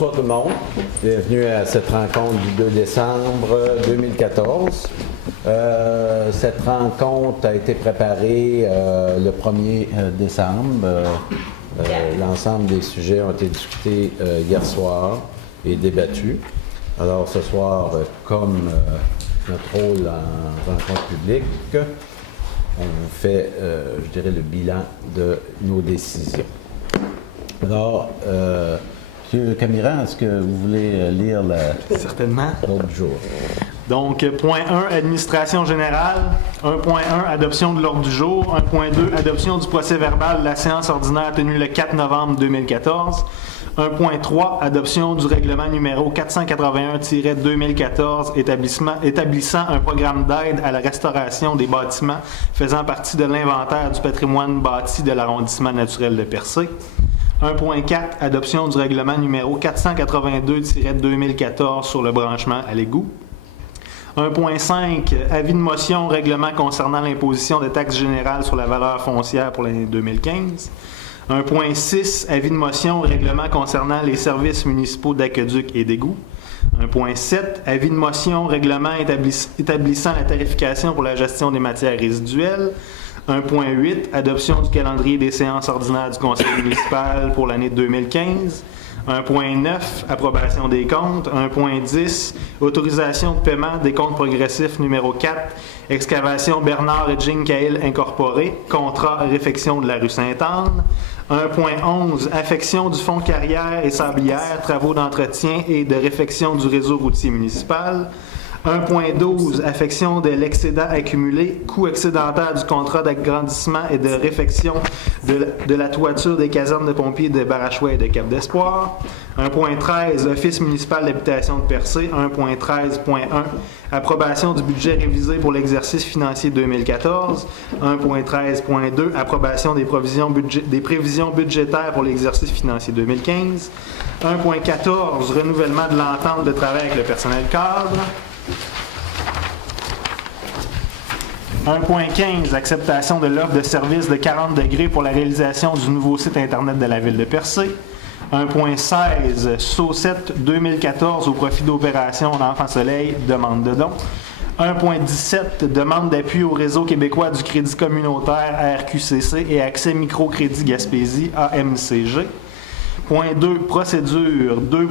Bonsoir tout le monde. Bienvenue à cette rencontre du 2 décembre 2014. Cette rencontre a été préparée le 1er décembre. L'ensemble des sujets ont été discutés hier soir et débattus. Alors ce soir, comme notre rôle en rencontre publique, on vous fait, je dirais, le bilan de nos décisions. Alors, M. Camiran, est-ce que vous voulez lire Certainement. l'ordre du jour? Donc, point 1, administration générale. 1.1, adoption de l'ordre du jour. 1.2, adoption du procès-verbal de la séance ordinaire tenue le 4 novembre 2014. 1.3, adoption du règlement numéro 481-2014 établissant un programme d'aide à la restauration des bâtiments faisant partie de l'inventaire du patrimoine bâti de l'arrondissement naturel de Percé. 1.4, adoption du règlement numéro 482-2014 sur le branchement à l'égout. 1.5, avis de motion, règlement concernant l'imposition de taxes générales sur la valeur foncière pour l'année 2015. 1.6, avis de motion, règlement concernant les services municipaux d'aqueduc et d'égouts. 1.7, avis de motion, règlement établissant la tarification pour la gestion des matières résiduelles. 1.8, adoption du calendrier des séances ordinaires du conseil municipal pour l'année 2015. 1.9, approbation des comptes. 1.10, autorisation de paiement des comptes progressifs numéro 4, excavation Bernard et Jean Cahill Incorporé, contrat réfection de la rue Sainte-Anne. 1.11, affection du fonds carrière et sablière, travaux d'entretien et de réfection du réseau routier municipal. 1.12, affection de l'excédent accumulé, coût excédentaire du contrat d'agrandissement et de réfection de la toiture des casernes de pompiers de Barachois et de Cap-d'Espoir. 1.13, Office municipal d'habitation de Percé. 1.13.1, approbation du budget révisé pour l'exercice financier 2014. 1.13.2, approbation des prévisions budgétaires pour l'exercice financier 2015. 1.14, renouvellement de l'entente de travail avec le personnel cadre. 1.15, acceptation de l'offre de service de 40 degrés pour la réalisation du nouveau site Internet de la ville de Percé. 1.16, SO7 2014 au profit d'opération d'Enfants Soleil, demande de don. 1.17, demande d'appui au réseau québécois du crédit communautaire ARQCC et accès microcrédit Gaspésie AMCG. Point 2, procédure. 2.1,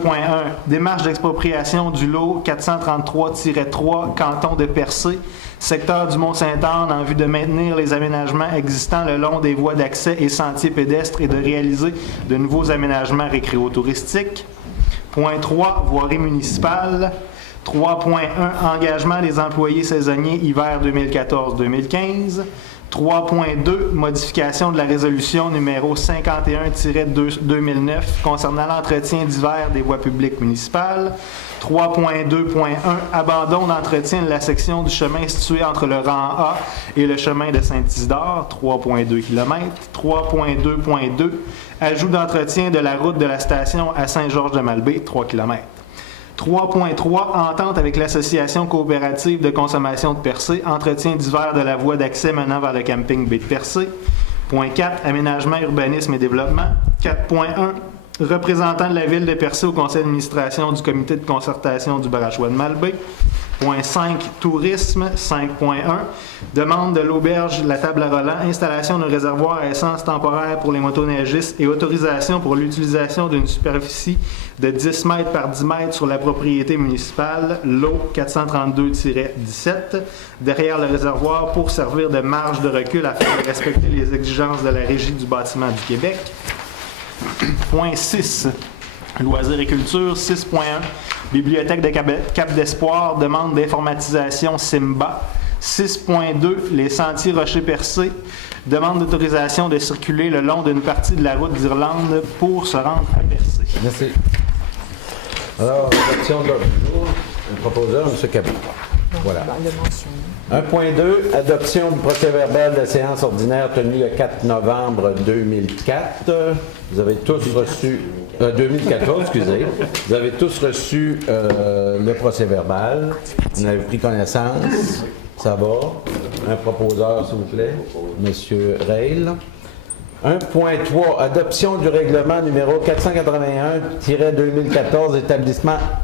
démarche d'expropriation du lot 433-3, canton de Percé, secteur du Mont-Sainte-Anne en vue de maintenir les aménagements existants le long des voies d'accès et sentiers pédestres et de réaliser de nouveaux aménagements récréo-touristiques. Point 3, voirie municipale. 3.1, engagement des employés saisonniers hiver 2014-2015. 3.2, modification de la résolution numéro 51-2009 concernant l'entretien d'hiver des voies publiques municipales. 3.2.1, abandon d'entretien de la section du chemin situé entre le rang A et le chemin de Saint-Isidore, 3.2 km. 3.2.2, ajout d'entretien de la route de la station à Saint-Georges-de-Malbaie, 3 km. 3.3, entente avec l'Association coopérative de consommation de Percé, entretien d'hiver de la voie d'accès menant vers le camping baie de Percé. Point 4, aménagement, urbanisme et développement. 4.1, représentant de la ville de Percé au conseil d'administration du comité de concertation du Barachois de Malbaie. Point 5, tourisme. 5.1, demande de l'auberge La Table à Roland, installation d'un réservoir à essence temporaire pour les motoneigistes et autorisation pour l'utilisation d'une superficie de 10 mètres par 10 mètres sur la propriété municipale, lot 432-17, derrière le réservoir pour servir de marge de recul afin de respecter les exigences de la Régie du bâtiment du Québec. Point 6, loisirs et culture. 6.1, Bibliothèque de Cap d'Espoir, demande d'informatisation SIMBA. 6.2, les sentiers Rocher-Percé, demande d'autorisation de circuler le long d'une partie de la route d'Irlande pour se rendre à Percé. Merci. Alors, adoption de l'ordre du jour. Le proposeur, M. Cabot. Voilà. 1.2, adoption du procès-verbal de la séance ordinaire tenue le 4 novembre 2004. Vous avez tous reçu... 2014, excusez. Vous avez tous reçu le procès-verbal. Vous en avez pris connaissance. Ça va. Un proposeur, s'il vous plaît. M. Reil. 1.3, adoption du règlement numéro 481-2014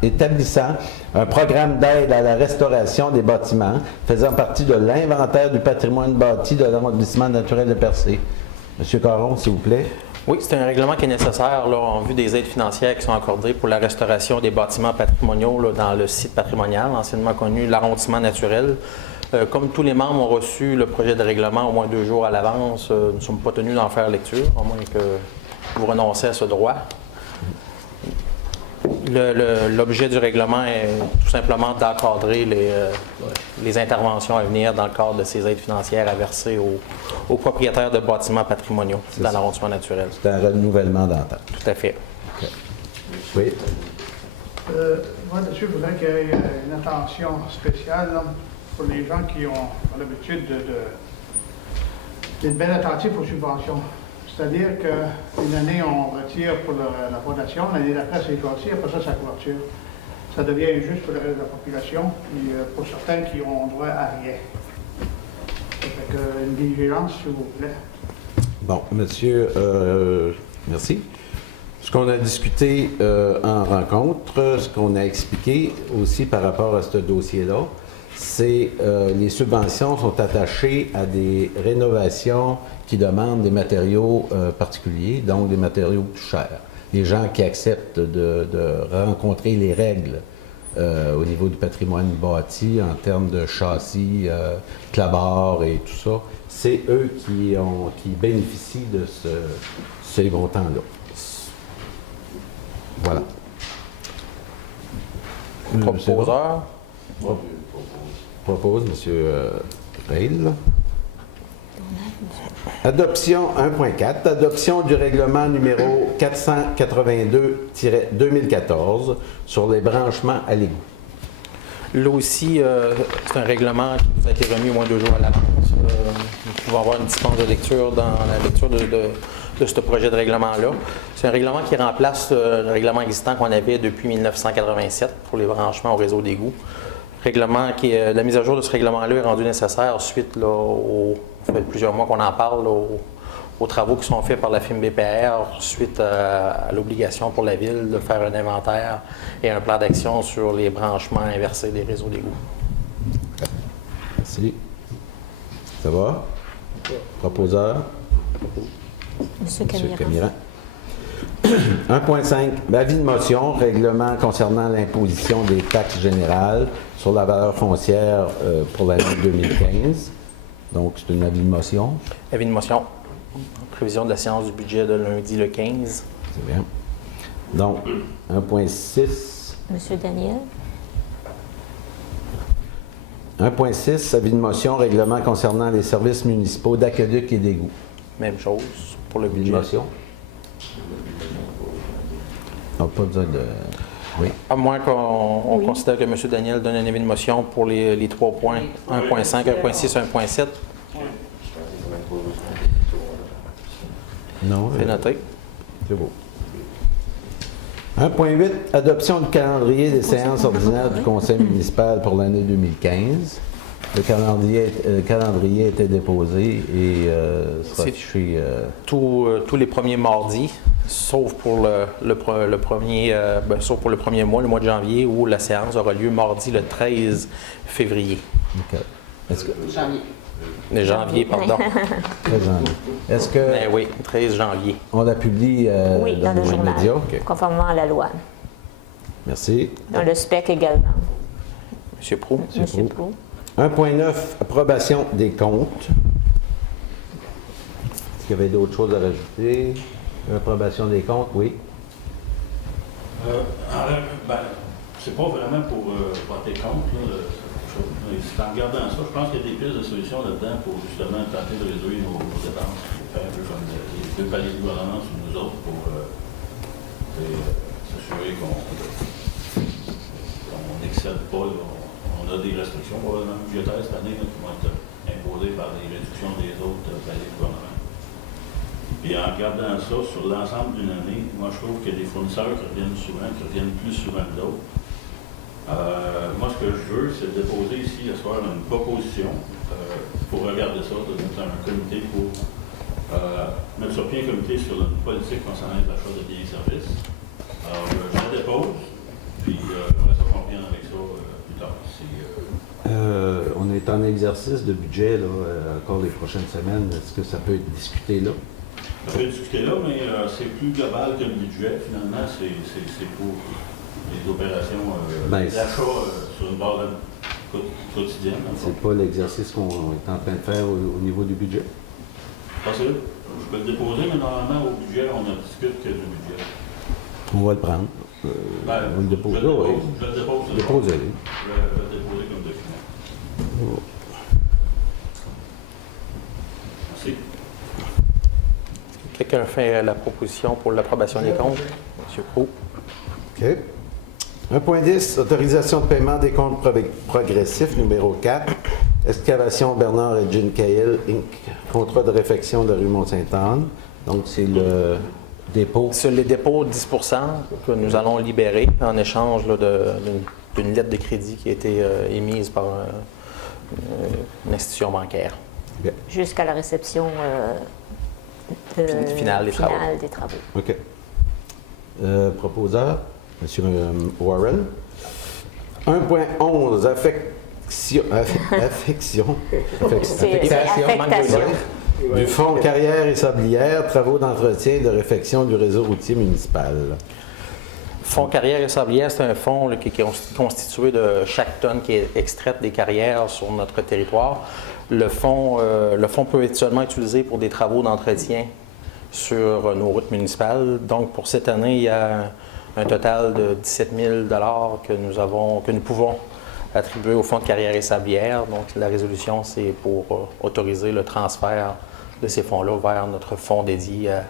établissant un programme d'aide à la restauration des bâtiments faisant partie de l'inventaire du patrimoine bâti de l'arrondissement naturel de Percé. Monsieur Caron, s'il vous plaît. Oui, c'est un règlement qui est nécessaire là, en vue des aides financières qui sont accordées pour la restauration des bâtiments patrimoniaux là, dans le site patrimonial, anciennement connu l'arrondissement naturel. Comme tous les membres ont reçu le projet de règlement au moins 2 jours à l'avance, nous ne sommes pas tenus d'en faire lecture, à moins que vous renoncez à ce droit. L'objet du règlement est tout simplement d'encadrer les interventions à venir dans le cadre de ces aides financières à verser aux propriétaires de bâtiments patrimoniaux dans l'arrondissement naturel. C'est un renouvellement d'entente. Tout à fait. Okay. Oui. Moi, dessus, je voudrais qu'il y ait une attention spéciale là, pour les gens qui ont l'habitude d'être bien attentifs aux subventions. C'est-à-dire qu'une année, on retire pour la fondation, l'année d'après, c'est choisi, après ça, c'est la couverture. Ça devient injuste pour le reste de la population, et pour certains qui ont droit à rien. Fait que, une vigilance, s'il vous plaît. Bon, monsieur, merci. Ce qu'on a discuté en rencontre, ce qu'on a expliqué aussi par rapport à ce dossier-là, c'est les subventions sont attachées à des rénovations qui demandent des matériaux particuliers, donc des matériaux plus chers. Les gens qui acceptent de rencontrer les règles au niveau du patrimoine bâti en termes de châssis, clabards et tout ça, c'est eux qui bénéficient de ces montants-là. Voilà. Proposeur. Propose, M. Reil. Adoption 1.4, adoption du règlement numéro 482-2014 sur les branchements à l'égout. Là aussi, c'est un règlement qui vous a été remis au moins 2 jours à l'avance. Nous pouvons avoir une dispense de lecture dans la lecture de ce projet de règlement-là. C'est un règlement qui remplace le règlement existant qu'on avait depuis 1987 pour les branchements au réseau d'égout. La mise à jour de ce règlement-là est rendue nécessaire suite, là, ça fait plusieurs mois qu'on en parle, là, aux travaux qui sont faits par la firme BPR suite à l'obligation pour la Ville de faire un inventaire et un plan d'action sur les branchements inversés des réseaux d'égout. Merci. Ça va? Proposeur? Monsieur Camiran. 1.5. Avis de motion, règlement concernant l'imposition des taxes générales sur la valeur foncière pour l'année 2015. Donc, c'est un avis de motion. Avis de motion. Prévision de la séance du budget de lundi le 15. C'est bien. Donc, 1.6. Monsieur Daniel. 1.6. Avis de motion, règlement concernant les services municipaux d'aqueduc et d'égout. Même chose pour le Avis de budget. motion. On n'a pas besoin de... Oui. À moins qu'on considère que M. Daniel donne un avis de motion pour les 3 points, 1.5, 1.6, 1.7. Non. C'est noté. C'est beau. 1.8. Adoption du calendrier des séances ordinaires du conseil municipal pour l'année 2015. Le calendrier a été déposé et sera affiché... Tous les premiers mardis, sauf pour le premier mois, le mois de janvier, où la séance aura lieu mardi le 13 février. OK. Est-ce que... Janvier, pardon. 13 janvier. Est-ce que... Mais oui, 13 janvier. On la publie Oui, dans le les journal, médias? OK. conformément à la loi. Merci. Dans le SPEC également. M. Proulx. Monsieur Proulx. 1.9. Approbation des comptes. Est-ce qu'il y avait d'autres choses à rajouter? Approbation des comptes, oui. C'est pas vraiment pour voter contre. En regardant ça, je pense qu'il y a des pistes de solutions là-dedans pour justement tenter de réduire nos dépenses, pour faire un peu comme les 2 paliers de gouvernance ou nous autres pour s'assurer qu'on n'excède pas. On a des restrictions probablement budgétaires cette année qui vont être imposées par les réductions des autres paliers de gouvernement. Et en regardant ça sur l'ensemble d'une année, moi je trouve qu'il y a des fournisseurs qui reviennent souvent, qui reviennent plus souvent que d'autres. Moi, ce que je veux, c'est de déposer ici, à ce soir, une proposition pour regarder ça, de mettre un comité pour mettre sur pied un comité sur la politique concernant l'achat de biens et services. Alors, je la dépose, puis j'aimerais ça qu'on revienne avec ça plus tard. On est en exercice de budget là, encore les prochaines semaines. Est-ce que ça peut être discuté là? Ça peut être discuté là, mais c'est plus global que le budget. Finalement, c'est pour les opérations d'achat sur une base quotidienne. C'est pas l'exercice qu'on est en train de faire au niveau du budget? Pas sûr. Je peux le déposer, mais normalement, au budget, on ne discute que du budget. On va le prendre. On le dépose. Je le dépose. Déposez-le. Je vais le déposer comme document. Merci. Quelqu'un fait la proposition pour l'approbation des comptes? M. Proulx. OK. 1.10, autorisation de paiement des comptes progressifs, numéro 4. Excavation Bernard et Jean Cahill, Inc. Contrat de réfection de rue Mont-Sainte-Anne. Donc, c'est le dépôt. Sur les dépôts de 10 que nous allons libérer en échange là, d'une lettre de crédit qui a été émise par une institution bancaire. Bien. Jusqu'à la réception Finale des travaux. OK. Proposeur, M. Warren. 1.11, affectation du fonds carrière et sablière, travaux d'entretien et de réfection du réseau routier municipal. Fonds carrière et sablière, c'est un fonds là, qui est constitué de chaque tonne qui est extraite des carrières sur notre territoire. Le fonds peut être seulement utilisé pour des travaux d'entretien sur nos routes municipales. Donc, pour cette année, il y a un total de 17 000 que nous pouvons attribuer au fonds de carrière et sablière. Donc, la résolution, c'est pour autoriser le transfert de ces fonds-là vers notre fonds dédié à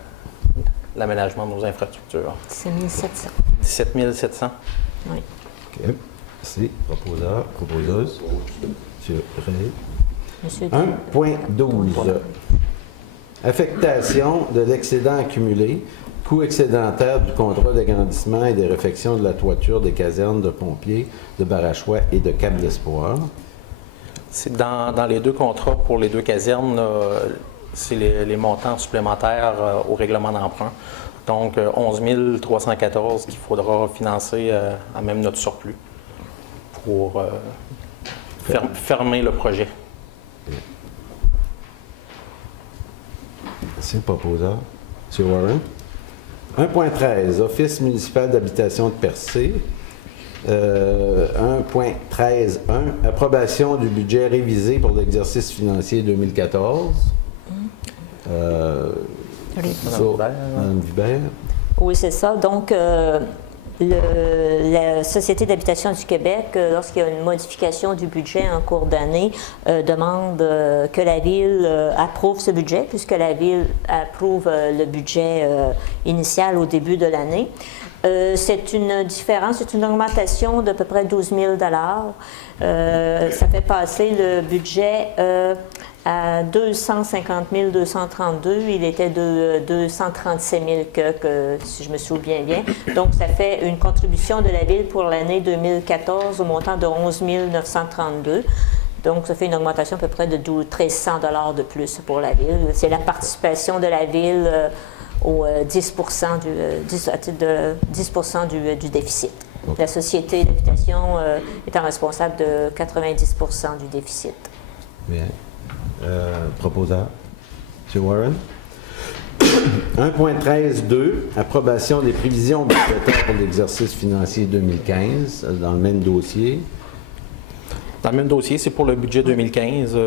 l'aménagement de nos infrastructures. 17 700. 17 700. Oui. OK. Merci. Proposeuse. M. Ray. Monsieur 1.12. Affectation de l'excédent accumulé, coût excédentaire du contrat d'agrandissement et des réfections de la toiture des casernes de pompiers de Barachois et de Cap d'Espoir. C'est dans les deux contrats pour les deux casernes, c'est les montants supplémentaires au règlement d'emprunt. Donc, 11 314 qu'il faudra financer à même notre surplus pour fermer le projet. Merci, le proposeur. M. Warren. 1.13, Office municipal d'habitation de Percé. 1.13.1, approbation du budget révisé pour l'exercice financier 2014. Mme Vibert. Oui, c'est ça. Donc, la Société d'habitation du Québec, lorsqu'il y a une modification du budget en cours d'année, demande que la Ville approuve ce budget, puisque la Ville approuve le budget initial au début de l'année. C'est une différence, c'est une augmentation d'à peu près 12 000 $. Ça fait passer le budget à 250 232. Il était de 237 000 que, si je me souviens bien. Donc, ça fait une contribution de la Ville pour l'année 2014 au montant de 11 932. Donc, ça fait une augmentation à peu près de 1 300 $ de plus pour la Ville. C'est la participation de la Ville au 10 du déficit. La Société d'habitation étant responsable de 90 du déficit. Bien. Proposeur. M. Warren. 1.13.2, approbation des prévisions budgétaires pour l'exercice financier 2015, dans le même dossier. Dans le même dossier, c'est pour le budget 2015.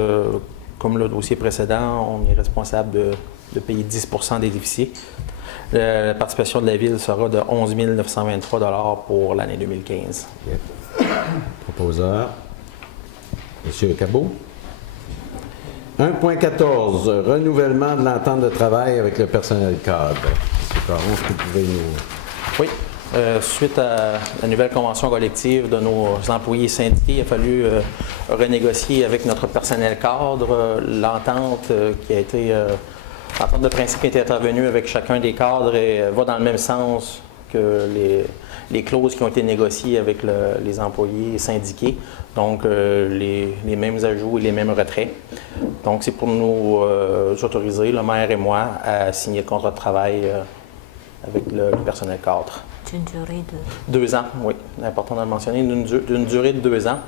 Comme le dossier précédent, on est responsable de payer 10 des déficits. La participation de la Ville sera de 11 923 $ pour l'année 2015. Okay. Proposeur. M. Cabot. 1.14, renouvellement de l'entente de travail avec le personnel cadre. M. Caron, est-ce que vous pouvez nous... Oui. Suite à la nouvelle convention collective de nos employés syndiqués, il a fallu renégocier avec notre personnel cadre l'entente qui a été... L'entente de principe qui a été intervenue avec chacun des cadres va dans le même sens que les clauses qui ont été négociées avec les employés syndiqués, donc les mêmes ajouts et les mêmes retraits. Donc c'est pour nous autoriser, le maire et moi, à signer le contrat de travail avec le personnel cadre. D'une durée de... 2 ans, oui, important de le mentionner, d'une durée de 2 ans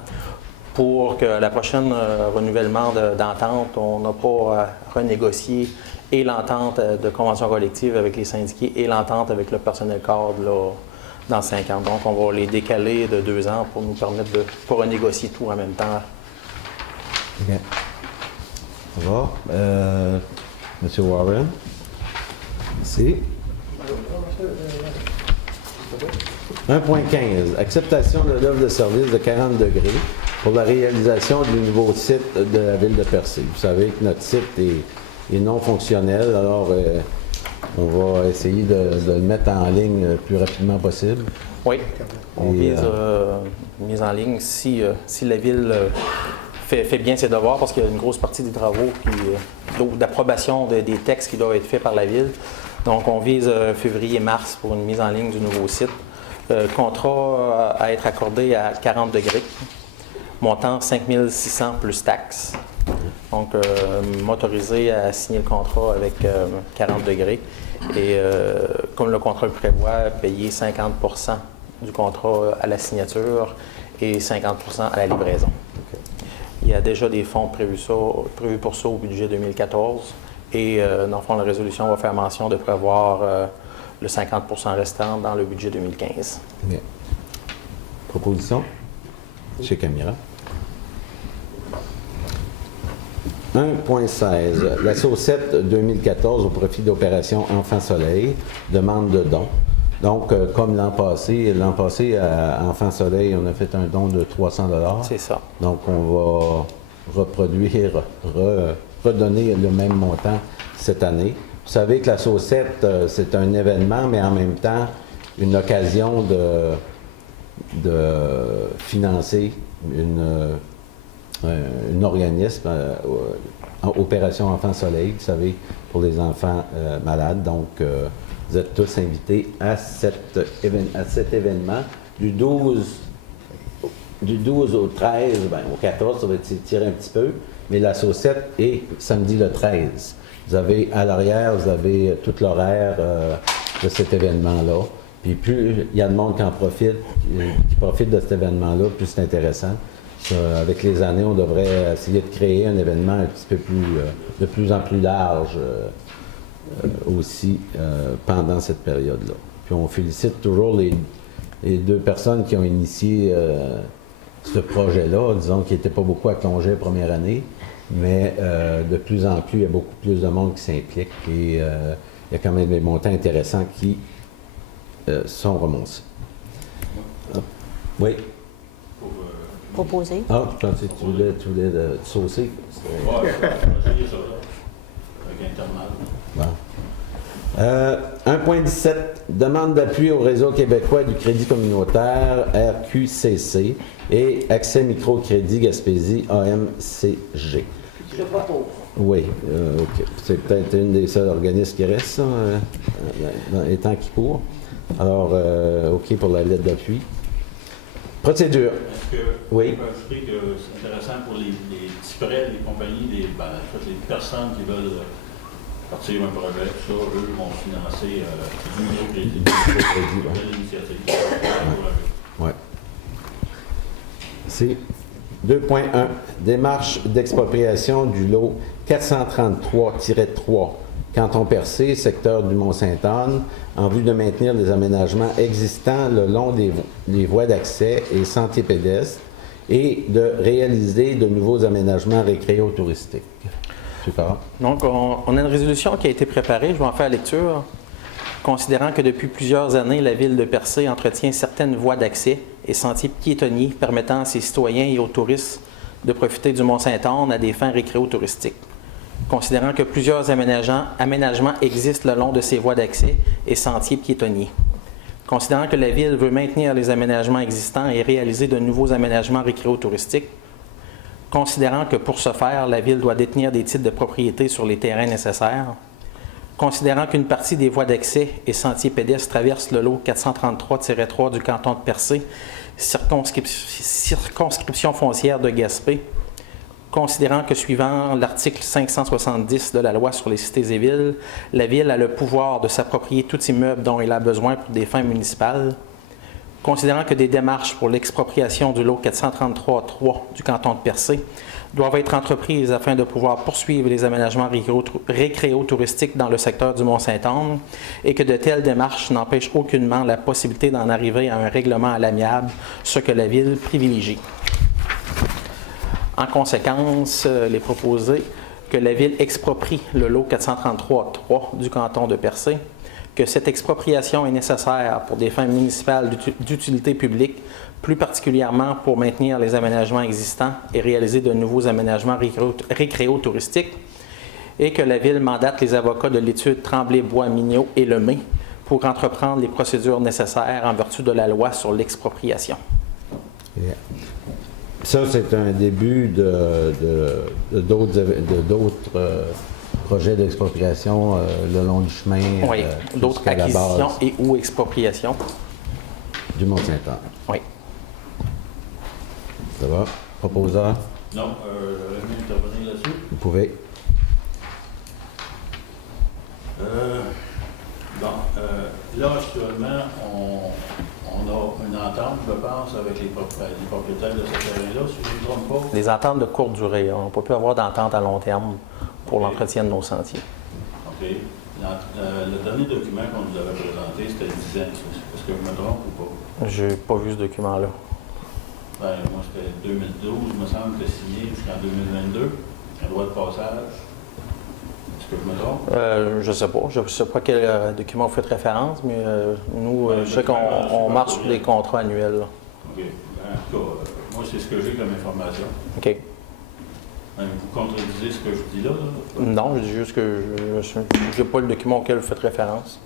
pour que la prochaine renouvellement d'entente, on n'a pas à renégocier et l'entente de convention collective avec les syndiqués et l'entente avec le personnel cadre là, dans 5 ans. Donc, on va les décaler de 2 ans pour nous permettre de ne pas renégocier tout en même temps. OK. Ça va. Monsieur Warren? Merci. 1.15. Acceptation de l'offre de service de 40 degrés pour la réalisation du nouveau site de la ville de Percé. Vous savez que notre site est non fonctionnel, alors on va essayer de le mettre en ligne le plus rapidement possible. Oui, on vise une mise en ligne si la ville fait bien ses devoirs, parce qu'il y a une grosse partie des travaux d'approbation des textes qui doivent être faits par la ville. Donc, on vise février-mars pour une mise en ligne du nouveau site. Contrat à être accordé à 40 degrés, montant 5 600 plus taxes. Donc, m'autoriser à signer le contrat avec 40 degrés et, comme le contrat le prévoit, payer 50 % du contrat à la signature et 50 % à la livraison. Okay. Il y a déjà des fonds prévus pour ça au budget 2014 et, dans le fond, la résolution va faire mention de prévoir le 50 % restant dans le budget 2015. Bien. Proposition? Chez Camira. 1.16. La saucette 2014 au profit d'Opération Enfant Soleil, demande de dons. Donc, comme l'an passé à Enfant Soleil, on a fait un don de 300 $. C'est ça. Donc, on va redonner le même montant cette année. Vous savez que la saucette, c'est un événement, mais en même temps, une occasion de financer un organisme, Opération Enfant Soleil, vous savez, pour les enfants malades. Donc, vous êtes tous invités à cet événement du 12 au 13, au 14, ça va s'étirer un petit peu, mais la saucette est samedi le 13. Vous avez à l'arrière, vous avez tout l'horaire de cet événement-là. Puis plus il y a de monde qui profite de cet événement-là, plus c'est intéressant. Avec les années, on devrait essayer de créer un événement un petit peu de plus en plus large aussi pendant cette période-là. Puis on félicite toujours les 2 personnes qui ont initié ce projet-là, disons qu'il n'était pas beaucoup à Congé la première année, mais de plus en plus, il y a beaucoup plus de monde qui s'implique et il y a quand même des montants intéressants qui sont remontés. Oui. Proposé. Ah, je pensais que tu voulais saucer. Ouais, essayer ça, là. Avec Intermal. Bon. 1.17. Demande d'appui au réseau québécois du crédit communautaire RQCC et Accès Microcrédit Gaspésie AMCG. Je propose. Oui, OK. C'est peut-être une des seuls organismes qui restent, ça, dans les temps qui courent. Alors, OK pour la lettre d'appui. Procédure. Est-ce que Oui. on peut ajouter que c'est intéressant pour les petits prêts, les compagnies, les personnes qui veulent partir un projet, ça, eux vont financer du microcrédit. De l'initiative. Oui. C'est 2.1. Démarche d'expropriation du lot 433-3, Canton Percé, secteur du Mont-Sainte-Anne, en vue de maintenir les aménagements existants le long des voies d'accès et sentiers pédestres et de réaliser de nouveaux aménagements récréo-touristiques. Super. Donc, on a une résolution qui a été préparée, je vais en faire lecture. Considérant que depuis plusieurs années, la ville de Percé entretient certaines voies d'accès et sentiers piétonniers permettant à ses citoyens et aux touristes de profiter du Mont-Sainte-Anne à des fins récréo-touristiques. Considérant que plusieurs aménagements existent le long de ces voies d'accès et sentiers piétonniers. Considérant que la ville veut maintenir les aménagements existants et réaliser de nouveaux aménagements récréo-touristiques. Considérant que pour ce faire, la ville doit détenir des titres de propriété sur les terrains nécessaires. Considérant qu'une partie des voies d'accès et sentiers pédestres traverse le lot 433-3 du canton de Percé, circonscription foncière de Gaspé, considérant que suivant l'article 570 de la loi sur les cités et villes, la Ville a le pouvoir de s'approprier tout immeuble dont elle a besoin pour des fins municipales, considérant que des démarches pour l'expropriation du lot 433-3 du canton de Percé doivent être entreprises afin de pouvoir poursuivre les aménagements récréo-touristiques dans le secteur du Mont-Saint-Anne et que de telles démarches n'empêchent aucunement la possibilité d'en arriver à un règlement à l'amiable, ce que la Ville privilégie. En conséquence, il est proposé que la Ville exproprie le lot 433-3 du canton de Percé, que cette expropriation est nécessaire pour des fins municipales d'utilité publique, plus particulièrement pour maintenir les aménagements existants et réaliser de nouveaux aménagements récréo-touristiques, et que la Ville mandate les avocats de l'étude Tremblay-Bois-Mignot et Lemay pour entreprendre les procédures nécessaires en vertu de la loi sur l'expropriation. Yeah. Ça, c'est un début d'autres projets d'expropriation le long du chemin. Oui, d'autres jusqu'à la acquisitions base et ou expropriations. du Mont-Saint-Anne. Oui. Ça va? Proposeur, Non, j'aurais aimé intervenir là-dessus. vous pouvez. Là, actuellement, on a une entente, je pense, avec les propriétaires de ce terrain-là, si je ne me trompe pas. Des ententes de courte durée. On ne peut plus avoir d'entente à long terme pour OK. l'entretien de nos sentiers. OK. Le dernier document qu'on nous avait présenté, c'était 10 ans. Est-ce que je me trompe ou pas? Je n'ai pas vu ce document-là. Ben, moi, c'était 2012, il me semble, que c'était signé jusqu'en 2022, un droit de passage. Est-ce que je me trompe? Je ne sais pas. Je ne sais pas quel document vous faites référence, mais nous, Ben, je sais qu'on marche sur des contrats annuels. Là. OK. Ben, en tout cas, moi, c'est ce que j'ai comme information. OK. Ben, vous contredisez ce que je dis là? Non, je dis juste que je n'ai pas le document auquel vous faites référence.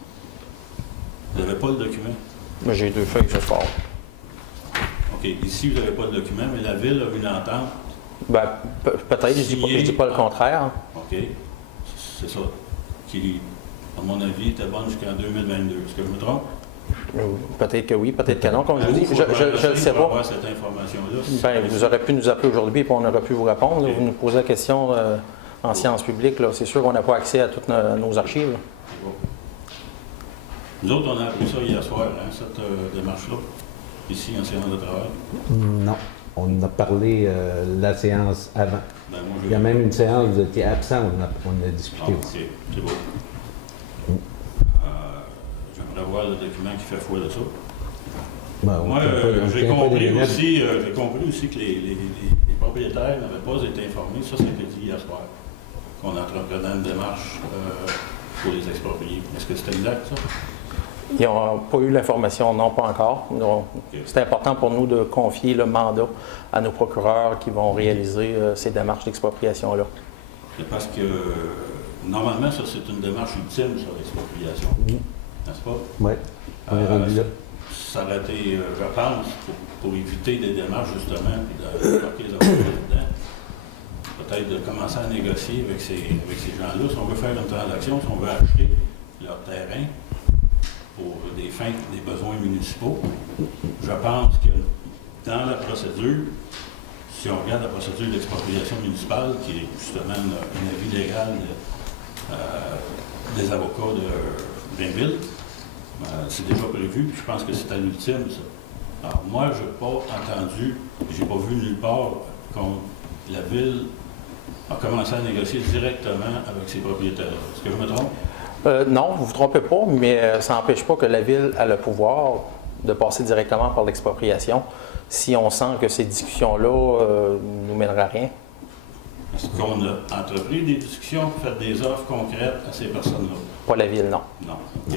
Vous n'avez pas le document? Mais j'ai deux feuilles que je sors. OK. Ici, vous n'avez pas le document, mais la Ville a une entente. Ben, peut-être, je ne dis pas le contraire. OK. C'est ça. Qui, à mon avis, était bonne jusqu'en 2022. Est-ce que je me trompe? Peut-être que oui, peut-être que non. Comme je vous dis, je ne sais pas. Avoir cette information-là. Ben, vous aurez pu nous appeler aujourd'hui et on aurait pu vous répondre. OK. Vous nous posez la question en sciences publiques. là. C'est sûr qu'on n'a pas accès à toutes nos archives. Là. C'est bon. Nous autres, on a appris ça hier soir, hein, cette démarche-là, ici en séance de travail. Non. On en a parlé la séance avant. Ben, moi, Il y a même une séance, vous étiez absent, on a discuté Ah, aussi. OK, c'est beau. J'aimerais voir le document qui fait foi de ça. Ben, on Moi, tient pas- on j'ai tient pas des compris, minutes. aussi que les propriétaires n'avaient pas été informés. Ça, c'était dit hier soir, qu'on entreprenait une démarche pour les exproprier. Est-ce que c'est exact, ça? Ils n'ont pas eu l'information, non, pas encore. Donc, c'est important pour nous de confier le mandat à nos procureurs qui vont réaliser ces démarches d'expropriation-là. C'est parce que, normalement, ça, c'est une démarche ultime sur l'expropriation. N'est-ce pas? Oui, on est rendu là. Ça aurait été, je pense, pour éviter des démarches, justement, puis de bloquer les avocats là-dedans, peut-être de commencer à négocier avec ces gens-là. Si on veut faire une transaction, si on veut acheter leur terrain pour des fins, des besoins municipaux, je pense que dans la procédure, si on regarde la procédure d'expropriation municipale, qui est justement un avis légal des avocats de Blainville, c'est déjà prévu, puis je pense que c'est à l'ultime, ça. Alors, moi, je n'ai pas entendu, j'ai pas vu nulle part que la Ville a commencé à négocier directement avec ses propriétaires. Est-ce que je me trompe? Non, vous ne vous trompez pas, mais ça n'empêche pas que la Ville a le pouvoir de passer directement par l'expropriation si on sent que ces discussions-là ne nous mèneraient à rien. Est-ce qu'on a entrepris des discussions, fait des offres concrètes à ces personnes-là? Pas la Ville, non. Non. OK.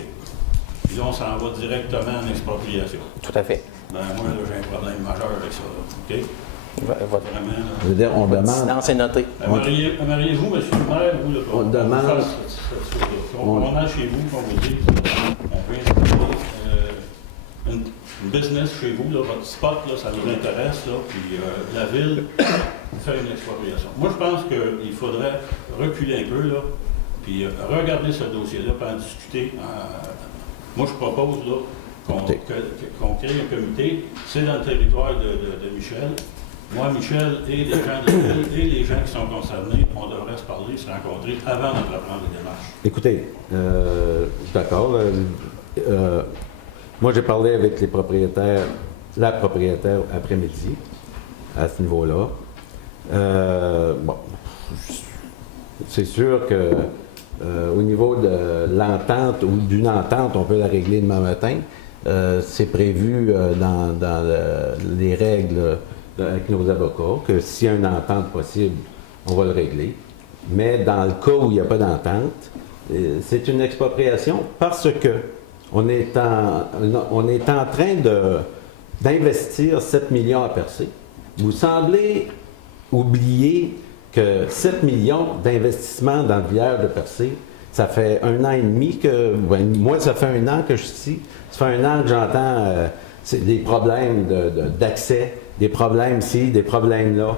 Puis là, on s'en va directement en expropriation. Tout à fait. Ben moi, là, j'ai un problème majeur avec ça, là. OK? Votre Vraiment, là. Je veux dire, on demande. silence est noté. Mariez-vous, monsieur le maire, vous, là, On demande- On a chez vous, qu'on vous dit, on peut installer une business chez vous, là, votre spot, là, ça nous intéresse, là, puis la Ville fait une expropriation. Moi, je pense qu'il faudrait reculer un peu, là, puis regarder ce dossier-là, puis en discuter. Moi, je propose là, qu'on crée un comité. C'est dans le territoire de Michel. Moi, Michel et les gens de la ville et les gens qui sont concernés, on devrait se parler, se rencontrer avant d'entreprendre les démarches. Écoutez, d'accord. Moi, j'ai parlé avec les propriétaires, la propriétaire après-midi, à ce niveau-là. Bon, c'est sûr que au niveau de l'entente ou d'une entente, on peut la régler demain matin. C'est prévu dans les règles avec nos avocats que s'il y a une entente possible, on va le régler. Mais dans le cas où il n'y a pas d'entente, c'est une expropriation parce que on est en train d'investir 7 millions à Percé. Vous semblez oublier que 7 millions d'investissement dans le village de Percé, ça fait 1 an et demi que, moi ça fait 1 an que je suis ici, ça fait 1 an que j'entends des problèmes d'accès, des problèmes ici, des problèmes là.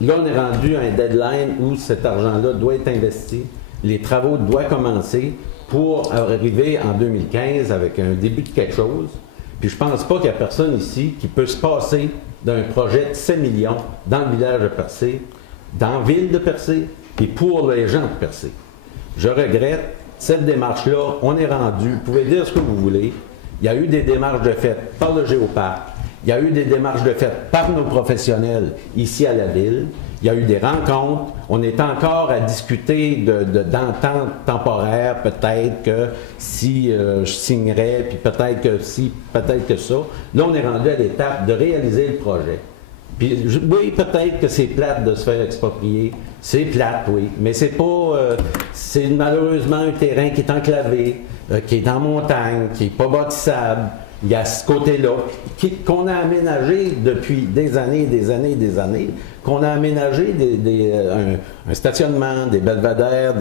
Là, on est rendu à un deadline où cet argent-là doit être investi, les travaux doivent commencer pour arriver en 2015 avec un début de quelque chose. Puis je pense pas qu'il y a personne ici qui peut se passer d'un projet de 7 millions dans le village de Percé, dans la ville de Percé, et pour les gens de Percé. Je regrette cette démarche-là. On est rendu, vous pouvez dire ce que vous voulez. Il y a eu des démarches de fait par le Géoparc. Il y a eu des démarches de fait par nos professionnels ici à la ville. Il y a eu des rencontres. On est encore à discuter d'entente temporaire. Peut-être que si je signerais, puis peut-être que si, peut-être que ça. Là, on est rendu à l'étape de réaliser le projet. Puis, oui, peut-être que c'est plate de se faire exproprier. C'est plate, oui. Mais c'est pas... c'est malheureusement un terrain qui est enclavé, qui est en montagne, qui n'est pas bâtissable. Il y a ce côté-là qu'on a aménagé depuis des années, des années, des années, qu'on a aménagé un stationnement, des belvédères,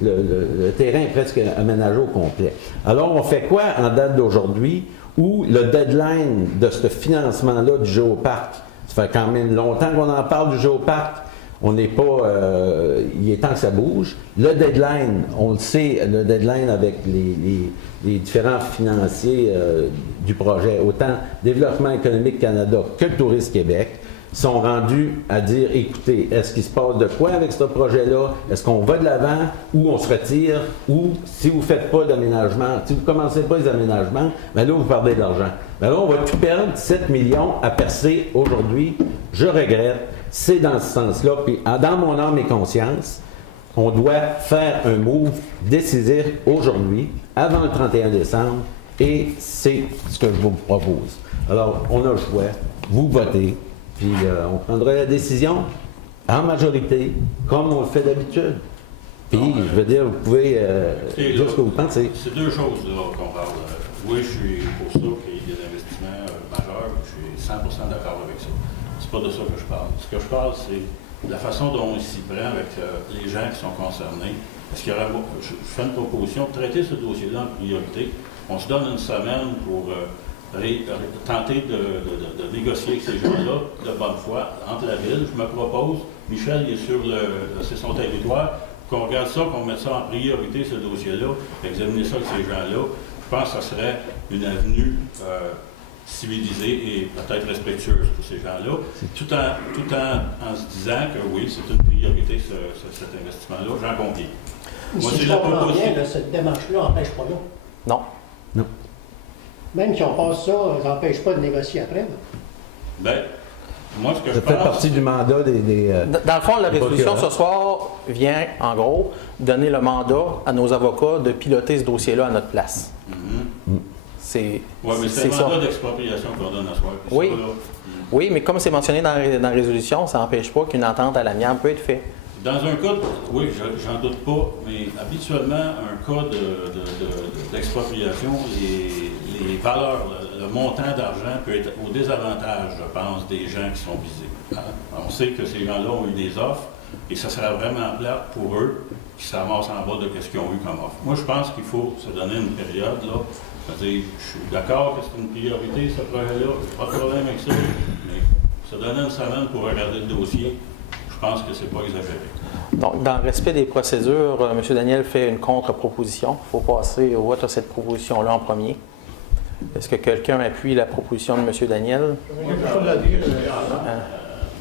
le terrain est presque aménagé au complet. Alors, on fait quoi en date d'aujourd'hui où le deadline de ce financement-là du Géoparc, ça fait quand même longtemps qu'on en parle du Géoparc, on n'est pas... il est temps que ça bouge. Le deadline, on le sait, le deadline avec les différents financiers du projet, autant Développement économique Canada que le Tourisme Québec, sont rendus à dire, écoutez, est-ce qu'il se passe de quoi avec ce projet-là? Est-ce qu'on va de l'avant ou on se retire? Ou si vous ne faites pas d'aménagement, si vous ne commencez pas les aménagements, bien là, vous perdez de l'argent. Bien là, on va tout perdre, 7 millions à Percé aujourd'hui. Je regrette. C'est dans ce sens-là. Puis, dans mon âme et conscience, on doit faire un move décisif aujourd'hui, avant le 31 décembre, et c'est ce que je vous propose. Alors, on a le choix. Vous votez. Puis on prendra la décision en majorité, comme on le fait d'habitude. Puis, je veux dire, vous pouvez dire ce que vous pensez. C'est deux choses là qu'on parle. Oui, je suis pour ça qu'il y ait des investissements majeurs. Je suis 100% d'accord avec ça. C'est pas de ça que je parle. Ce que je parle, c'est de la façon dont on s'y prend avec les gens qui sont concernés. Est-ce qu'il y aurait, je fais une proposition de traiter ce dossier-là en priorité. On se donne une semaine pour tenter de négocier avec ces gens-là de bonne foi entre la ville. Je me propose, Michel il est c'est son territoire, qu'on regarde ça, qu'on mette ça en priorité, ce dossier-là, examiner ça avec ces gens-là. Je pense que ce serait une avenue civilisée et peut-être respectueuse pour ces gens-là, tout en se disant que oui, c'est une priorité cet investissement-là, j'en conviens. Moi, si je comprends bien, cette démarche-là n'empêche pas là. Non. Non. Même si on passe ça, ça n'empêche pas de négocier après. Là. Bien, moi, ce que je Ça fait pense... partie du mandat des Dans le fond, la des résolution procureurs. ce soir vient, en gros, donner le mandat à nos avocats de piloter ce dossier-là à notre place. C'est Oui, mais c'est ça. un mandat d'expropriation qu'on donne à soir. Oui. Ça, là, Oui, mais comme c'est mentionné dans la résolution, ça n'empêche pas qu'une entente à l'amiable peut être faite. Dans un cas, oui, j'en doute pas, mais habituellement, un cas d'expropriation, les valeurs, le montant d'argent peut être au désavantage, je pense, des gens qui sont visés. Hein? On sait que ces gens-là ont eu des offres et ça serait vraiment plate pour eux qui se ramassent en bas de ce qu'ils ont eu comme offre. Moi, je pense qu'il faut se donner une période, là. C'est-à-dire, je suis d'accord que c'est une priorité, ce projet-là, pas de problème avec ça, mais se donner une semaine pour regarder le dossier, je pense que c'est pas exagéré. Donc, dans le respect des procédures, M. Daniel fait une contre-proposition. Il faut passer au vote de cette proposition-là en premier. Est-ce que quelqu'un appuie la proposition de M. Daniel? J'avais quelque chose à dire.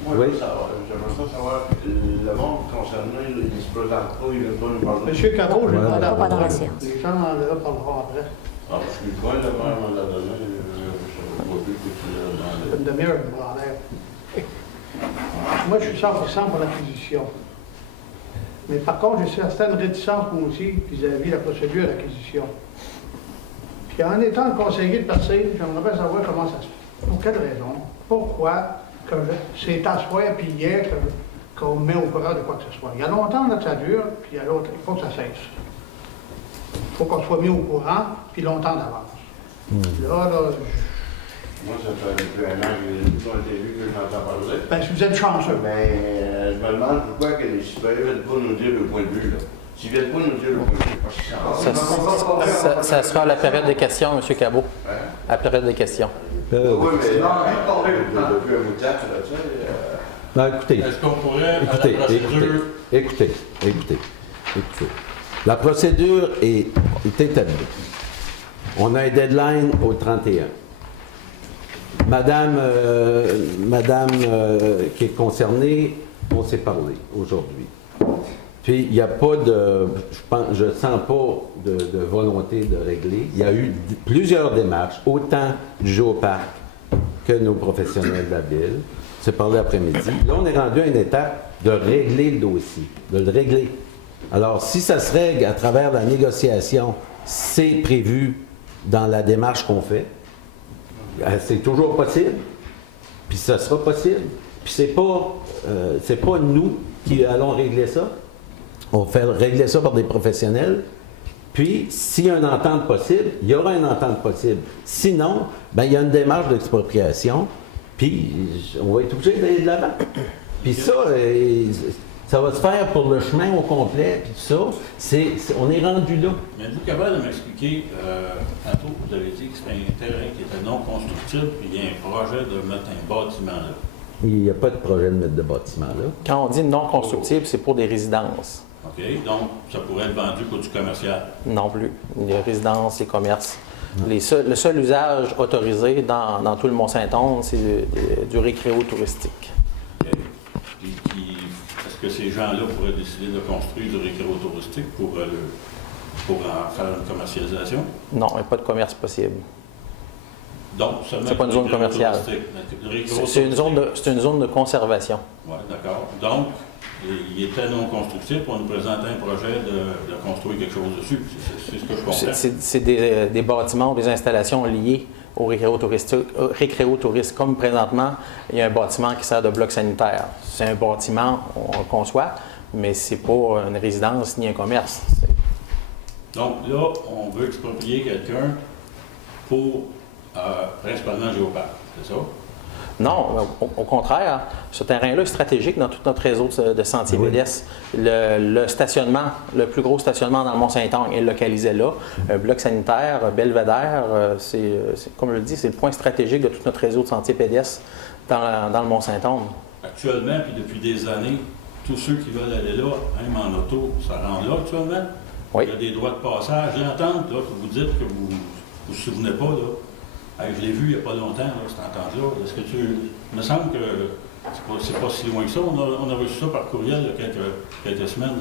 Moi, Oui. j'aimerais ça savoir, le monde concerné, il ne se présente pas, il ne veut pas nous parler. Monsieur Cabot, je vais Voilà. pas la Pas dans la parole. séance. Les gens là parleront après. Ah, je suis loin de même à la donner, je ne vois plus que tu l'as dans Une demi-heure, je me prends en l'air. Moi, je suis 100% pour l'acquisition. Mais par contre, j'ai certaines réticences, moi aussi, vis-à-vis de la procédure d'acquisition. Puis en étant le conseiller de Percé, j'aimerais bien savoir comment ça se fait. Pour quelle raison? Pourquoi que c'est à soir puis hier qu'on me met au courant de quoi que ce soit? Il y a longtemps là, que ça dure, puis il y a l'autre, il faut que ça cesse. Il faut qu'on soit mis au courant, puis longtemps d'avance. Là, Moi, ça fait depuis un an que j'ai pas été vu que j'entends parler. ben, si vous êtes chanceux. Mais je me demande pourquoi que les citoyens ne viennent pas nous dire le point de vue, là. S'ils ne viennent pas nous dire le point de vue, parce qu'ils s'en Ça sera à la période des questions, M. Cabot. À la période des questions. Oui, mais depuis un bout de temps, là, tu sais. Non, écoutez, Est-ce qu'on pourrait, à la écoutez, procédure, écoutez. La procédure est établie. On a un deadline au 31. Madame qui est concernée, on s'est parlé aujourd'hui. Puis, il n'y a pas de, je ne sens pas de volonté de régler. Il y a eu plusieurs démarches, autant du Géoparc que nos professionnels de la ville. On s'est parlé après-midi. Là, on est rendu à une étape de régler le dossier, de le régler. Alors, si ça se règle à travers la négociation, c'est prévu dans la démarche qu'on fait. C'est toujours possible, puis ça sera possible. Puis c'est pas nous qui allons régler ça. On fait régler ça par des professionnels. Puis, s'il y a une entente possible, il y aura une entente possible. Sinon, ben, il y a une démarche d'expropriation, puis on va être obligé d'aller de l'avant. Puis ça, ça va se faire pour le chemin au complet, puis tout ça, on est rendu là. mais êtes-vous capable de m'expliquer, tantôt vous avez dit que c'était un terrain qui était non constructible, puis il y a un projet de mettre un bâtiment là. Il n'y a pas de projet de mettre de bâtiment là. Quand on dit non constructible, c'est pour des résidences. OK? Donc, ça pourrait être vendu pour du commercial. Non plus. Les résidences et commerces. Le seul usage autorisé dans tout le Mont-Saint-Onge, c'est du récréo-touristique. OK? Puis, est-ce que ces gens-là pourraient décider de construire du récréo touristique pour en faire une commercialisation? Non, il n'y a pas de commerce possible. Donc, seulement C'est pas une zone du récréo commerciale. touristique. Le récréo C'est une zone de conservation. Oui, d'accord. Donc, il était non constructible, on nous présentait un projet de construire quelque chose dessus. C'est ce que je comprends. C'est des bâtiments ou des installations liées au récréo-tourisme. Comme présentement, il y a un bâtiment qui sert de bloc sanitaire. C'est un bâtiment, on le conçoit, mais c'est pas une résidence ni un commerce. Donc là, on veut exproprier quelqu'un pour principalement Géoparc, c'est ça? Non, au contraire, ce terrain-là est stratégique dans tout notre réseau de sentiers pédestres. Le stationnement, le plus gros stationnement dans le Mont-Saint-Onge est localisé là. Un bloc sanitaire, belvédère, comme je le dis, c'est le point stratégique de tout notre réseau de sentiers pédestres dans le Mont-Saint-Onge. Actuellement, puis depuis des années, tous ceux qui veulent aller là, même en auto, ça rend là actuellement. Oui. Il y a des droits de passage. L'entente, là, que vous dites que vous ne vous souvenez pas, là. Hey, je l'ai vu il n'y a pas longtemps, là, cette entente-là. Est-ce que il me semble que c'est pas si loin que ça. On a reçu ça par courriel il y a quelques semaines.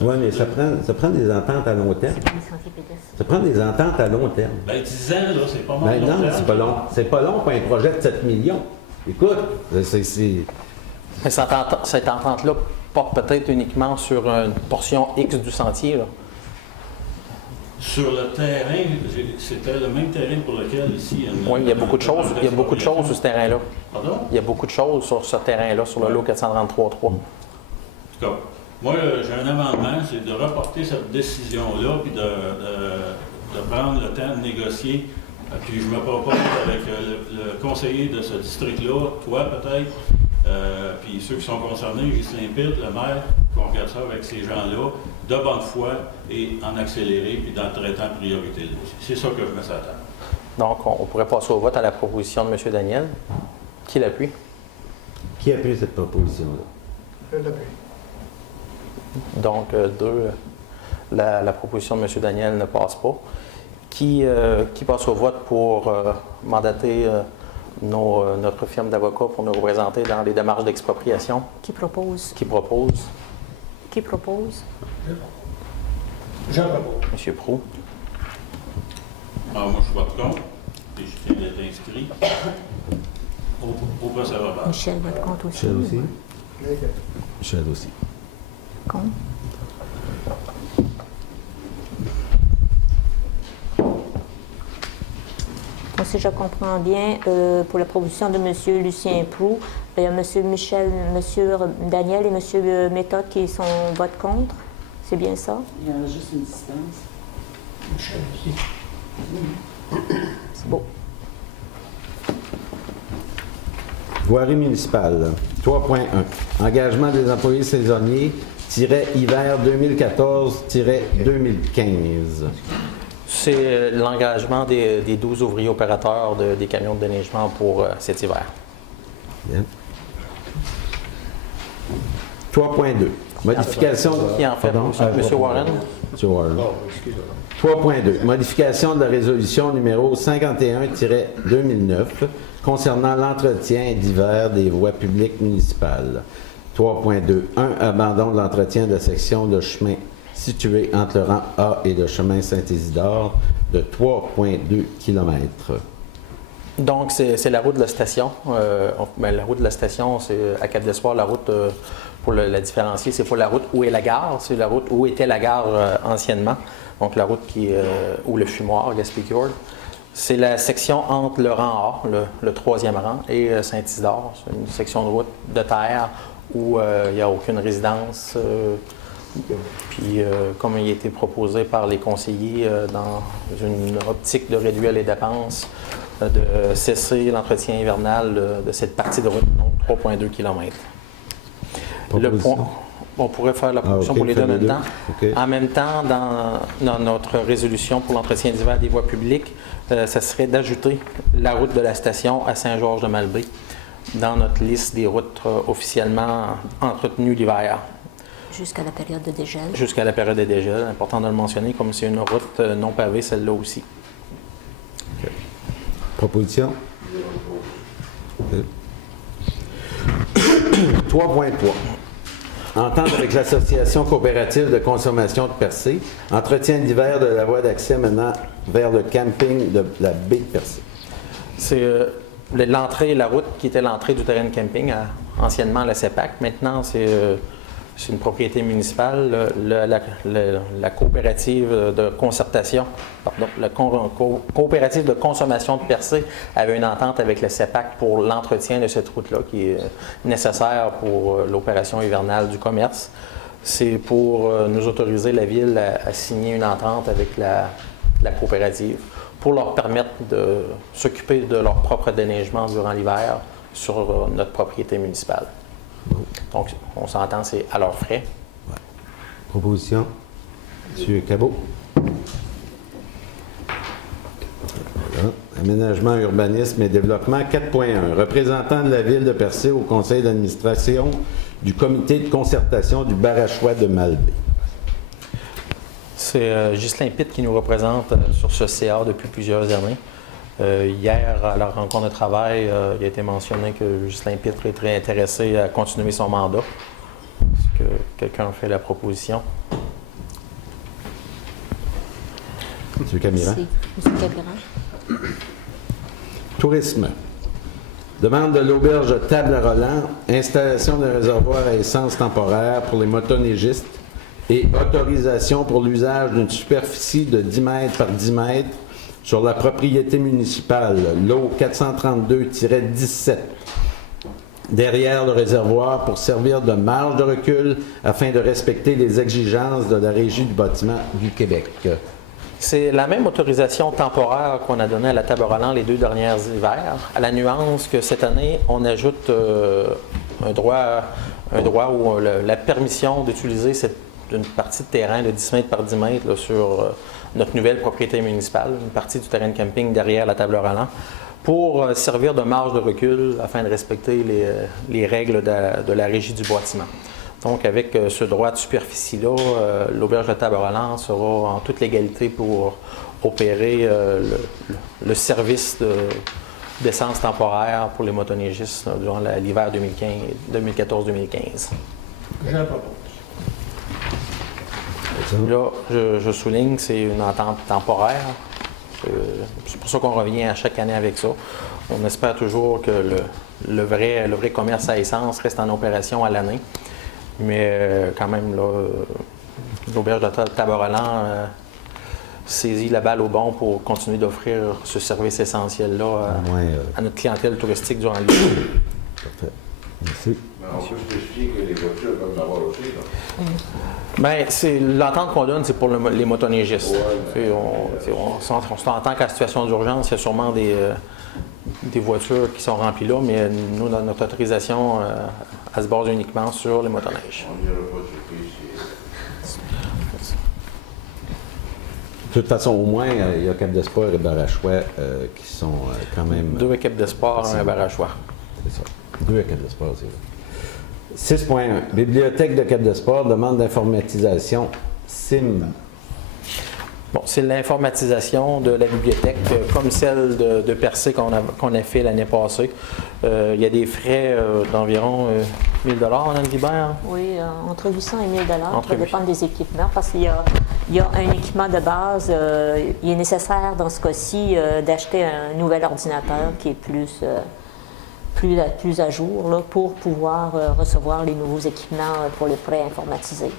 Oui, mais ça prend des ententes à long terme. C'est comme les sentiers pédestres. Ça prend des ententes à long terme. Ben, 10 ans, là, c'est pas mal. Ben non, c'est pas long. C'est pas long pour un projet de 7 millions. Écoute, c'est... Mais cette entente-là porte peut-être uniquement sur une portion X du sentier, là. Sur le terrain, c'était le même terrain pour lequel ici... Oui, il y a beaucoup de choses. Il y a beaucoup de choses sur ce terrain-là. Pardon? Il y a beaucoup de choses sur ce terrain-là, sur le lot 433.3. En tout cas, moi, j'ai un amendement, c'est de reporter cette décision-là, puis de prendre le temps de négocier. Puis je me propose avec le conseiller de ce district-là, toi peut-être, puis ceux qui sont concernés, Ghislain Pitt, le maire, qu'on regarde ça avec ces gens-là, de bonne foi et en accéléré, puis dans le traitant priorité. C'est ça que je mets sur la table. Donc, on pourrait passer au vote à la proposition de M. Daniel. Qui l'appuie? Qui appuie cette proposition-là? Je l'appuie. Donc, 2, la proposition de M. Daniel ne passe pas. Qui passe au vote pour mandater notre firme d'avocats pour nous représenter dans les démarches d'expropriation? Qui propose? Qui propose? Qui propose? Je propose. M. Proulx. Alors, moi, je vote contre, et je tiens d'être inscrit au procès verbal. Michel vote contre aussi. Michel aussi? Légal. Michel aussi. Contre. Donc, si je comprends bien, pour la proposition de M. Lucien Proulx, il y a M. Michel, M. Daniel et M. Méthode qui sont vote contre. C'est bien ça? Il y en a juste une distance. Michel aussi. C'est beau. Voirie municipale. 3.1. Engagement des employés saisonniers, hiver 2014-2015. C'est l'engagement des 12 ouvriers opérateurs des camions de déneigement pour cet hiver. Bien. 3.2. Modification. Qui en fait? Pardon? M. Warren? M. Warren. 3.2. Modification de la résolution numéro 51-2009 concernant l'entretien d'hiver des voies publiques municipales. 3.2. 1. Abandon de l'entretien de la section de chemin située entre le rang A et le chemin Saint-Isidore de 3.2 km. Donc, c'est la route de la station. La route de la station, c'est à Cap-d'Espoir. La route, pour la différencier, c'est pas la route où est la gare, c'est la route où était la gare anciennement. Donc, la route où le fumoir, Gaspé-Fjord. C'est la section entre le rang A, le 3e rang, et Saint-Isidore. C'est une section de route de terre où il n'y a aucune résidence. Puis, comme il a été proposé par les conseillers dans une optique de réduire les dépenses, de cesser l'entretien hivernal de cette partie de route, donc 3,2 km. Le point, on pourrait faire la proposition pour les deux en même temps. Okay. En même temps, dans notre résolution pour l'entretien d'hiver des voies publiques, ça serait d'ajouter la route de la station à Saint-Georges-de-Malbaie dans notre liste des routes officiellement entretenues l'hiver. Jusqu'à la période de dégel. Jusqu'à la période de dégel. Important de le mentionner, comme c'est une route non pavée, celle-là aussi. Okay. Proposition? 3.3. Entente avec l'Association coopérative de consommation de Percé. Entretien d'hiver de la voie d'accès menant vers le camping de la baie de Percé. C'est l'entrée, la route qui était l'entrée du terrain de camping, anciennement la CEPAC. Maintenant, c'est une propriété municipale. La coopérative de concertation, pardon, la coopérative de consommation de Percé avait une entente avec le CEPAC pour l'entretien de cette route-là qui est nécessaire pour l'opération hivernale du commerce. C'est pour nous autoriser, la Ville, à signer une entente avec la coopérative pour leur permettre de s'occuper de leur propre déneigement durant l'hiver sur notre propriété municipale. Donc, on s'entend, c'est à leurs frais. Ouais. Proposition? M. Cabot. Voilà. Aménagement, urbanisme et développement 4.1. Représentant de la Ville de Percé au conseil d'administration du comité de concertation du Barachois de Malbaie. C'est Ghislain Pitt qui nous représente sur ce CA depuis plusieurs années. Hier, à la rencontre de travail, il a été mentionné que Ghislain Pitt est très intéressé à continuer son mandat. Est-ce que quelqu'un fait la proposition? M. Camiran. M. Camiran. Tourisme. Demande de l'auberge Table-Roland, installation d'un réservoir à essence temporaire pour les motoneigistes et autorisation pour l'usage d'une superficie de 10 mètres par 10 mètres sur la propriété municipale, lot 432-17, derrière le réservoir pour servir de marge de recul afin de respecter les exigences de la Régie du bâtiment du Québec. C'est la même autorisation temporaire qu'on a donnée à la Table-Roland les 2 derniers hivers, à la nuance que cette année, on ajoute un droit où la permission d'utiliser une partie de terrain de 10 mètres par 10 mètres là, sur notre nouvelle propriété municipale, une partie du terrain de camping derrière la Table-Roland, pour servir de marge de recul afin de respecter les règles de la Régie du bâtiment. Donc, avec ce droit de superficie-là, l'auberge de Table-Roland sera en toute légalité pour opérer le service d'essence temporaire pour les motoneigistes durant l'hiver 2014-2015. Je propose. Là, je souligne que c'est une entente temporaire. C'est pour ça qu'on revient à chaque année avec ça. On espère toujours que le vrai commerce à essence reste en opération à l'année. Mais quand même, là, l'auberge de Table-Roland saisit la balle au bon pour continuer d'offrir ce service essentiel-là à notre clientèle touristique durant l'hiver. Parfait. Merci. Mais on peut spécifier que les voitures peuvent en avoir aussi, là. Bien, l'entente qu'on donne, c'est pour les motoneigistes. En tant qu'à situation d'urgence, il y a sûrement des voitures qui sont remplies là, mais nous, notre autorisation, elle se base uniquement sur les motoneiges. On n'ira pas surpris si... De toute façon, au moins, il y a Cap d'Espoir et Barachois qui sont quand même... 2 équipes d'espoir, un Barachois. C'est ça. 2 à Cap d'Espoir, c'est vrai. 6.1. Bibliothèque de Cap d'Espoir demande d'informatisation SIM. Bon, c'est l'informatisation de la bibliothèque, comme celle de Percé qu'on a fait l'année passée. Il y a des frais d'environ 1 000 Mme Guibert. Oui, entre 800 et 1 000 Entre ça dépend des équipements, parce qu'il y a un équipement de base. Il est nécessaire, dans ce cas-ci, d'acheter un nouvel ordinateur qui est plus à jour là, pour pouvoir recevoir les nouveaux équipements pour les prêts informatisés.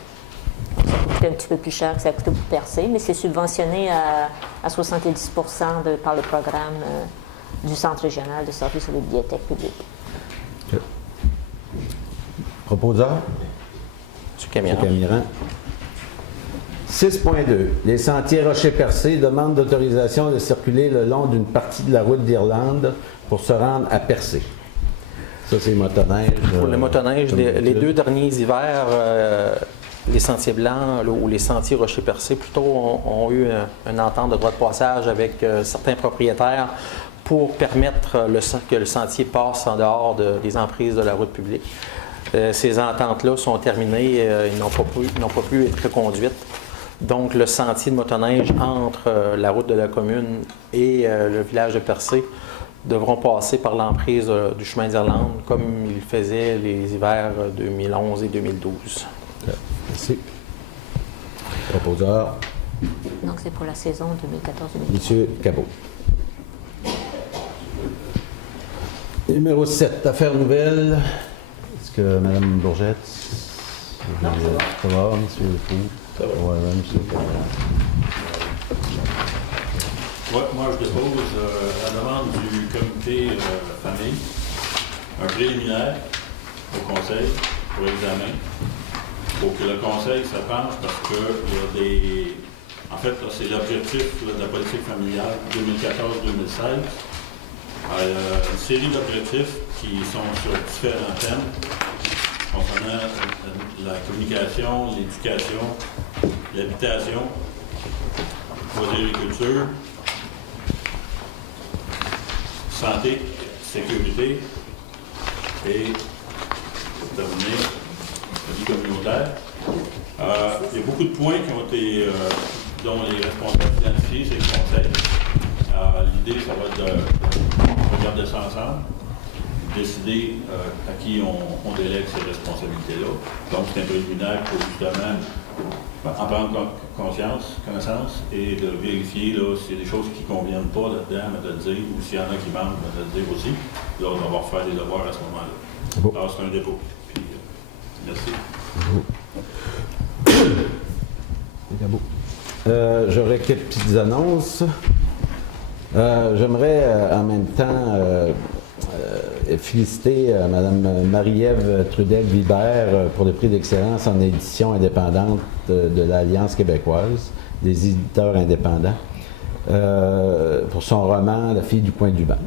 Donc, ça coûte un petit peu plus cher que ça coûte pour Percé, mais c'est subventionné à 70 par le programme du Centre régional de services aux bibliothèques publiques. Okay. Proposeur? M. Camiran. Camiran. 6.2. Les sentiers Rocher-Percé demandent d'autorisation de circuler le long d'une partie de la route d'Irlande pour se rendre à Percé. Ça, c'est les motoneiges. Pour les motoneiges, les 2 derniers hivers, les sentiers blancs ou les sentiers Rocher-Percé plutôt ont eu une entente de droit de passage avec certains propriétaires pour permettre que le sentier passe en dehors des emprises de la route publique. Ces ententes-là sont terminées, ils n'ont pas pu être reconduites. Donc, le sentier de motoneige entre la route de la commune et le village de Percé devront passer par l'emprise du chemin d'Irlande, comme ils le faisaient les hivers 2011 et 2012. Okay. Merci. Proposeur. Donc, c'est pour la saison 2014-2015. Monsieur Cabot. Numéro 7, affaires nouvelles. Est-ce que Mme Bourgette? Non, ça va, M. Fou? Ça va. Oui, M. Ouais, moi, je dépose à la demande du comité famille un préliminaire au conseil pour examen, pour que le conseil se penche parce qu'il y a des... En fait, là, c'est l'objectif de la politique familiale 2014-2016. Une série d'objectifs qui sont sur différents thèmes concernant la communication, l'éducation, l'habitation, l'agriculture, santé, sécurité et, pour terminer, la vie communautaire. Il y a beaucoup de points qui ont été, dont les responsables identifiés, c'est le conseil. L'idée, ça va être de regarder ça ensemble, décider à qui on délègue ces responsabilités-là. Donc, c'est un préliminaire pour justement en prendre connaissance et de vérifier là, s'il y a des choses qui ne conviennent pas là-dedans, de le dire, ou s'il y en a qui manquent, de le dire aussi. Là, on va devoir faire des devoirs à ce moment-là. Bon. Alors, c'est un dépôt. Puis, merci. J'aurais quelques petites annonces. J'aimerais en même temps féliciter Mme Marie-Ève Trudel-Vibert pour le prix d'excellence en édition indépendante de l'Alliance québécoise des éditeurs indépendants pour son roman « La fille du coin du banc ».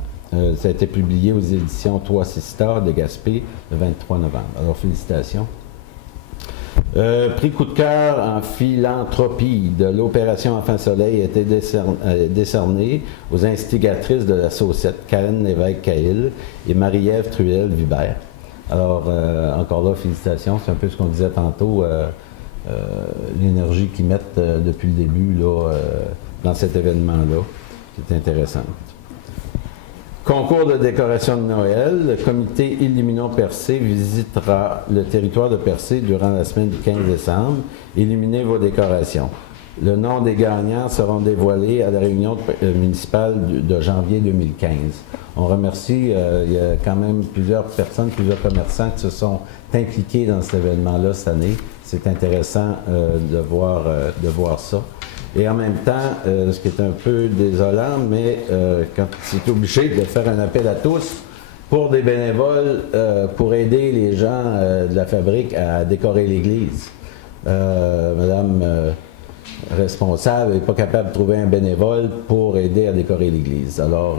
Ça a été publié aux éditions Trois Sisters de Gaspé le 23 novembre. Alors, félicitations. Prix coup de cœur en philanthropie de l'Opération Enfant Soleil a été décerné aux instigatrices de la Saucette, Karen Lévesque-Cahill et Marie-Ève Truel-Vibert. Alors, encore là, félicitations. C'est un peu ce qu'on disait tantôt, l'énergie qu'ils mettent depuis le début là, dans cet événement-là, qui est intéressant. Concours de décoration de Noël. Le comité Illuminons Percé visitera le territoire de Percé durant la semaine du 15 décembre. Illuminez vos décorations. Le nom des gagnants seront dévoilés à la réunion municipale de janvier 2015. On remercie, il y a quand même plusieurs personnes, plusieurs commerçants qui se sont impliqués dans cet événement-là cette année. C'est intéressant de voir ça. Et en même temps, ce qui est un peu désolant, mais quand c'est obligé de faire un appel à tous pour des bénévoles pour aider les gens de la fabrique à décorer l'église. Madame responsable n'est pas capable de trouver un bénévole pour aider à décorer l'église. Alors,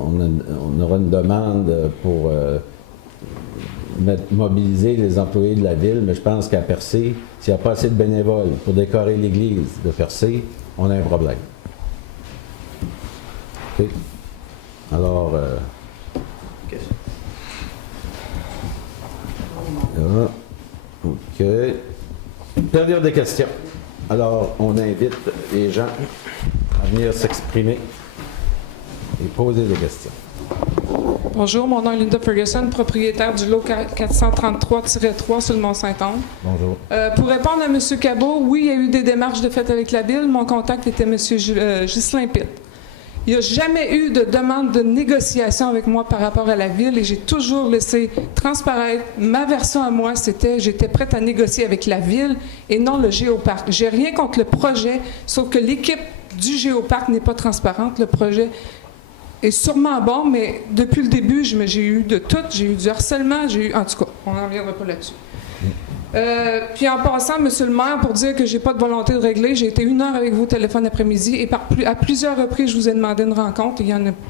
on aura une demande pour mobiliser les employés de la ville, mais je pense qu'à Percé, s'il n'y a pas assez de bénévoles pour décorer l'église de Percé, on a un problème. OK. Alors, là, OK. Période des questions. Alors, on invite les gens à venir s'exprimer et poser des questions. Bonjour, mon nom est Linda Ferguson, propriétaire du lot 433-3 sur le Mont-Saint-Anne. Bonjour. Pour répondre à M. Cabot, oui, il y a eu des démarches de fait avec la Ville. Mon contact était M. Ghislain Pitt. Il n'y a jamais eu de demande de négociation avec moi par rapport à la Ville et j'ai toujours laissé transparaître ma version à moi, c'était j'étais prête à négocier avec la Ville et non le Géoparc. J'ai rien contre le projet, sauf que l'équipe du Géoparc n'est pas transparente. Le projet est sûrement bon, mais depuis le début, j'ai eu de tout. J'ai eu du harcèlement, en tout cas, on n'en reviendra pas là-dessus. Puis en passant, Monsieur le maire, pour dire que j'ai pas de volonté de régler, j'ai été 1 heure avec vous au téléphone après-midi et à plusieurs reprises, je vous ai demandé une rencontre.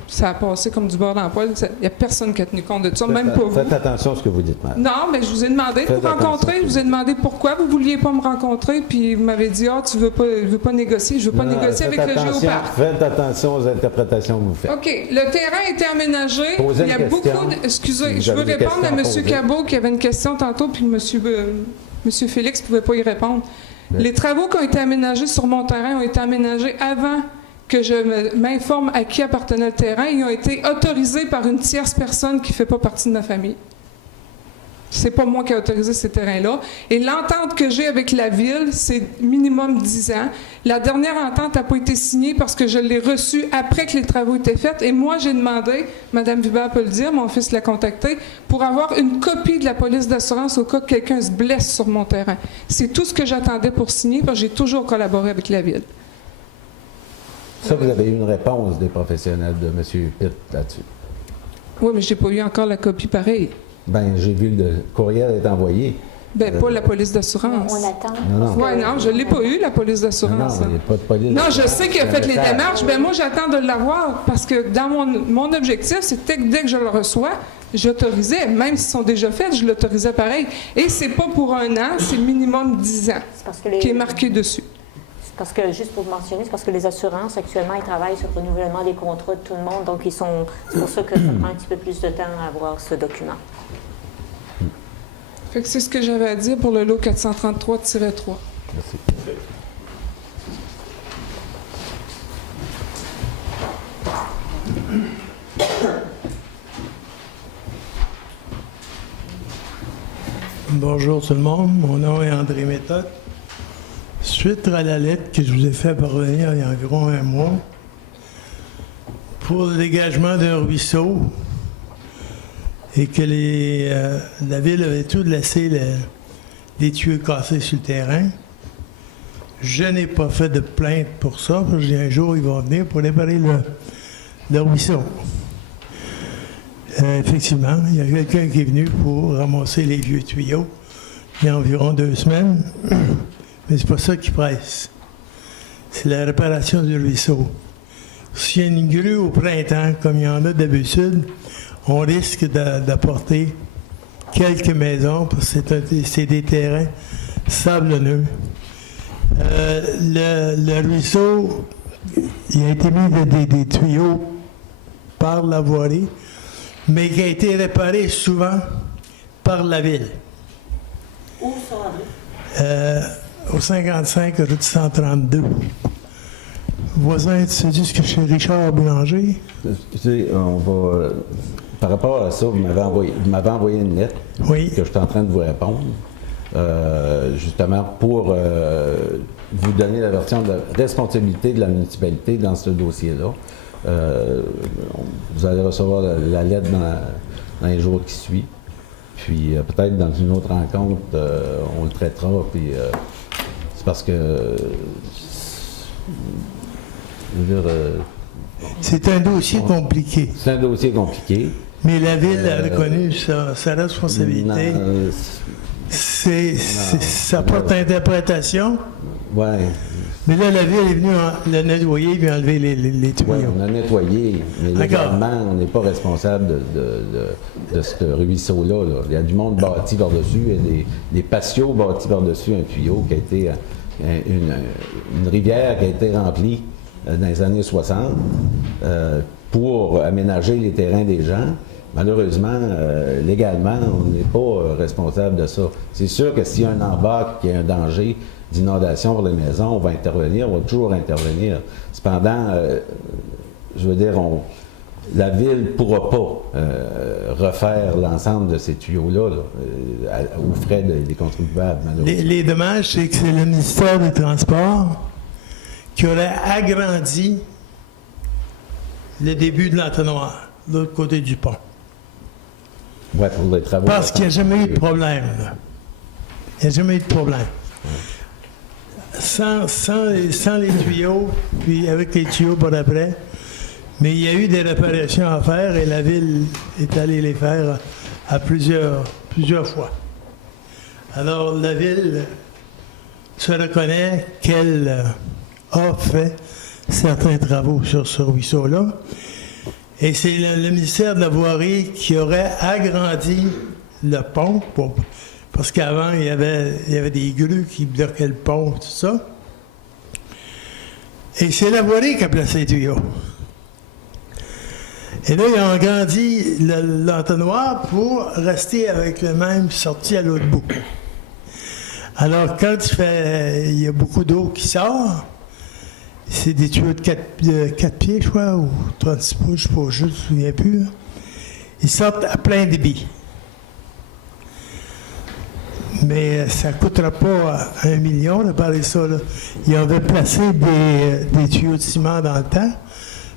Ça a passé comme du beurre dans le poêle. Il n'y a personne qui a tenu compte de ça, même pas vous. Faites attention à ce que vous dites, madame. Non, mais je vous ai demandé de vous rencontrer. Je vous ai demandé pourquoi vous ne vouliez pas me rencontrer, puis vous m'avez dit tu veux pas négocier. Je veux pas négocier avec le Géoparc. Faites attention aux interprétations que vous faites. OK. Le terrain a été aménagé. Posez Il y a une beaucoup question. Excusez, Vous je veux avez des répondre à questions à M. poser. Cabot qui avait une question tantôt, puis M. Félix ne pouvait pas y répondre. Les travaux qui ont été aménagés sur mon terrain ont été aménagés avant que je m'informe à qui appartenait le terrain. Ils ont été autorisés par une tierce personne qui ne fait pas partie de ma famille. C'est pas moi qui ai autorisé ces terrains-là. Et l'entente que j'ai avec la Ville, c'est minimum 10 ans. La dernière entente n'a pas été signée parce que je l'ai reçue après que les travaux étaient faits. Et moi, j'ai demandé, Mme Vibert peut le dire, mon fils l'a contacté, pour avoir une copie de la police d'assurance au cas que quelqu'un se blesse sur mon terrain. C'est tout ce que j'attendais pour signer parce que j'ai toujours collaboré avec la Ville. Ça, vous avez eu une réponse des professionnels de M. Pitt là-dessus. Oui, mais je n'ai pas eu encore la copie pareille. Bien, j'ai vu le courriel est envoyé. Bien, pas la police d'assurance. On attend. Non. Oui, non, je ne l'ai pas eu, la police Non, d'assurance. il n'y a pas de police. Non, je sais qu'il a fait les C'est un démarches. Bien, moi, j'attends de l'avoir parce que dans mon objectif, c'était que dès que je le reçois, j'autorisais, même s'ils sont déjà faits, je l'autorisais pareil. Et c'est pas pour 1 an, c'est minimum 10 ans qui est marqué dessus. Parce que, juste pour mentionner, c'est parce que les assurances, actuellement, ils travaillent sur le renouvellement des contrats de tout le monde. Donc, c'est pour ça que ça prend un petit peu plus de temps à avoir ce document. Fait que c'est ce que j'avais à dire pour le lot 433-3. Merci. Bonjour tout le monde, mon nom est André Méthode. Suite à la lettre que je vous ai fait parvenir il y a environ 1 mois, pour le dégagement d'un ruisseau, et que la ville avait tout laissé les tuyaux cassés sur le terrain, je n'ai pas fait de plainte pour ça, parce que j'ai dit un jour, ils vont venir pour réparer le ruisseau. Effectivement, il y a quelqu'un qui est venu pour ramasser les vieux tuyaux il y a environ 2 semaines, mais c'est pas ça qui presse. C'est la réparation du ruisseau. S'il y a une grue au printemps, comme il y en a d'habitude, on risque d'apporter quelques maisons, parce que c'est des terrains sablonneux. Le ruisseau, il a été mis des tuyaux par la voirie. mais qui a été réparé souvent par la ville. Où ça, André? Au 55 route 132. Voisin, tu sais-tu ce que chez Richard Boulanger? Tu sais, on va. Par rapport à ça, vous m'avez envoyé une lettre Oui. que je suis en train de vous répondre, justement pour vous donner la version de la responsabilité de la municipalité dans ce dossier-là. Vous allez recevoir la lettre dans les jours qui suivent. Puis peut-être dans une autre rencontre, on le traitera. Puis c'est parce que. Je veux dire, C'est un dossier compliqué. c'est un dossier compliqué. Mais la ville a reconnu sa responsabilité. Non, Ça porte interprétation. ouais. Mais là, la ville est venue le nettoyer et enlever les tuyaux. Oui, on a nettoyé, mais D'accord. légalement, on n'est pas responsable de ce ruisseau-là. Là. Il y a du monde bâti par-dessus, il y a des patios bâtis par-dessus un tuyau qui a été une rivière qui a été remplie dans les années 60 pour aménager les terrains des gens. Malheureusement, légalement, on n'est pas responsable de ça. C'est sûr que s'il y a un embarque, qu'il y a un danger d'inondation pour les maisons, on va intervenir, on va toujours intervenir. Cependant, je veux dire, la ville ne pourra pas refaire l'ensemble de ces tuyaux-là aux frais des contribuables, malheureusement. Les dommages, c'est que c'est le ministère des Transports qui aurait agrandi le début de l'entonnoir, de l'autre côté du pont. Ouais, pour les travaux. Parce qu'il n'y a jamais eu de problème. Là. Il n'y a jamais eu de problème. Sans les tuyaux, puis avec les tuyaux par après, mais il y a eu des réparations à faire et la ville est allée les faire à plusieurs fois. Alors la ville se reconnaît qu'elle a fait certains travaux sur ce ruisseau-là. Et c'est le ministère de la Voirie qui aurait agrandi le pont, parce qu'avant, il y avait des grues qui bloquaient le pont, tout ça. Et c'est la Voirie qui a placé les tuyaux. Et là, ils ont agrandi l'entonnoir pour rester avec le même sorti à l'autre bout. Alors, quand il y a beaucoup d'eau qui sort, c'est des tuyaux de 4 pieds, je crois, ou 36 pouces, je ne sais pas, je ne me souviens plus. Là. Ils sortent à plein débit. Mais ça ne coûtera pas 1 million de parler ça. Là. Ils avaient placé des tuyaux de ciment dans le temps,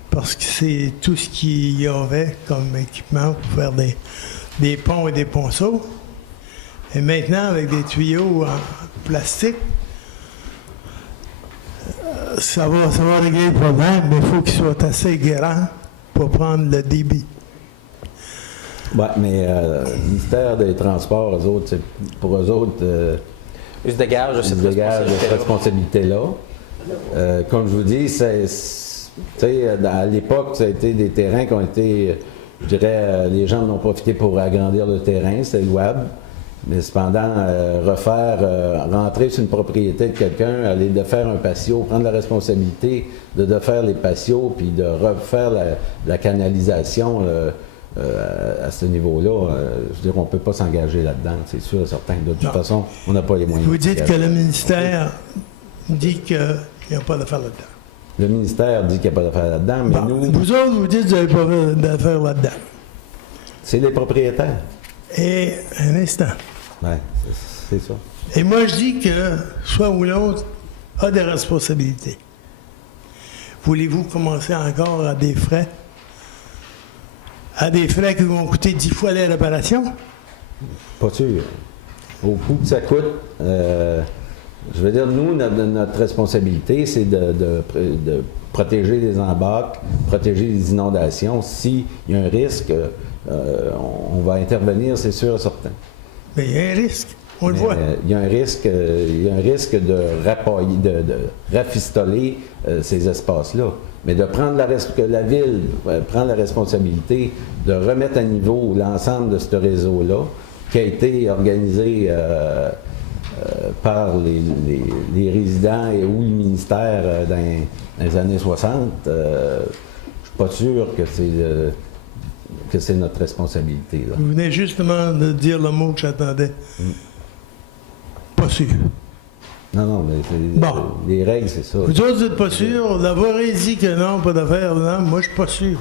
parce que c'est tout ce qu'il y avait comme équipement pour faire des ponts et des ponceaux. Et maintenant, avec des tuyaux en plastique, ça va régler le problème, mais il faut qu'ils soient assez grands pour prendre le débit. Oui, mais le ministère des Transports, pour eux autres, Ils se dégagent de cette cette responsabilité-là. Comme je vous dis, à l'époque, ça a été des terrains qui ont été, je dirais, les gens en ont profité pour agrandir le terrain, c'était louable. Mais cependant, rentrer sur une propriété de quelqu'un, aller de faire un patio, prendre la responsabilité de faire les patios, puis de refaire la canalisation à ce niveau-là, je veux dire, on ne peut pas s'engager là-dedans, c'est sûr et certain. De toute façon, on n'a pas les moyens. Vous dites que le ministère dit qu'il n'y a pas d'affaires là-dedans. Le ministère dit qu'il n'y a pas d'affaires là-dedans, mais nous, Vous autres, vous dites que vous n'avez pas d'affaires là-dedans. c'est les propriétaires. Et un instant. Oui, c'est ça. Et moi, je dis que soit ou l'autre a des responsabilités. Voulez-vous commencer encore à des frais? À des frais qui vont coûter 10 fois les réparations? Pas sûr. Au coût que ça coûte, je veux dire, nous, notre responsabilité, c'est de protéger les embarques, protéger les inondations. S'il y a un risque, on va intervenir, c'est sûr et certain. Mais il y a un risque, on le voit. Il y a un risque de rafistoler ces espaces-là. Mais de prendre que la ville prend la responsabilité de remettre à niveau l'ensemble de ce réseau-là, qui a été organisé par les résidents ou le ministère dans les années 60, je ne suis pas sûr que c'est que c'est notre responsabilité. Là. Vous venez justement de dire le mot que j'attendais. Pas sûr. Non, mais les règles, c'est ça. Vous autres, vous n'êtes pas sûr. La Voirie dit que non, pas d'affaires. Non, moi, je suis pas sûr.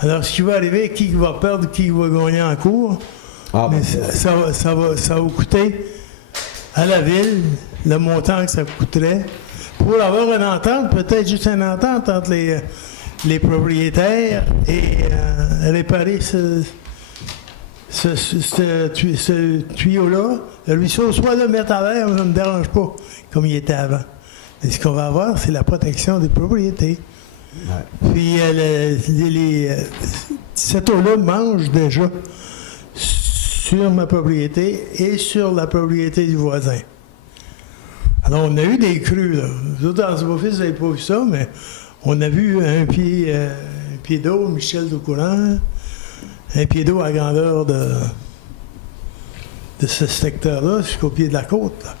Alors, ce qui va arriver, qui va perdre, qui va gagner en cours, mais ça va coûter à la ville le montant que ça coûterait pour avoir une entente, peut-être juste une entente entre les propriétaires et réparer ce tuyau-là. Le ruisseau, soit le mettre à l'air, ça ne me dérange pas, comme il était avant. Mais ce qu'on va avoir, c'est la protection des propriétés. Ouais. Puis cette eau-là mange déjà sur ma propriété et sur la propriété du voisin. Alors, on a eu des crues, là. Vous autres, dans ce beau-fils, vous n'avez pas vu ça, mais on a vu un pied d'eau, Michel de courant, un pied d'eau à grandeur de ce secteur-là jusqu'au pied de la côte. Là.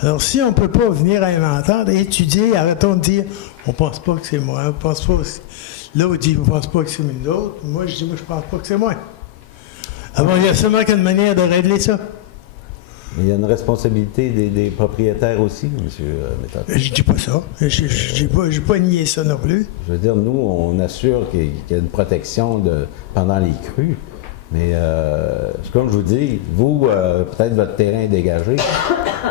Alors, si on ne peut pas venir à une entente, étudier, arrêtons de dire « on pense pas que c'est moi, on pense pas que l'autre dit « on pense pas que c'est nous autres », moi je dis « moi je pense pas que c'est moi ». Alors, il y a seulement qu'une manière de régler ça. Mais il y a une responsabilité des propriétaires aussi, M. Méthode. Je dis pas ça. Je n'ai pas nié ça non plus. Je veux dire, nous, on assure qu'il y a une protection pendant les crues. Mais comme je vous dis, vous, peut-être votre terrain est dégagé.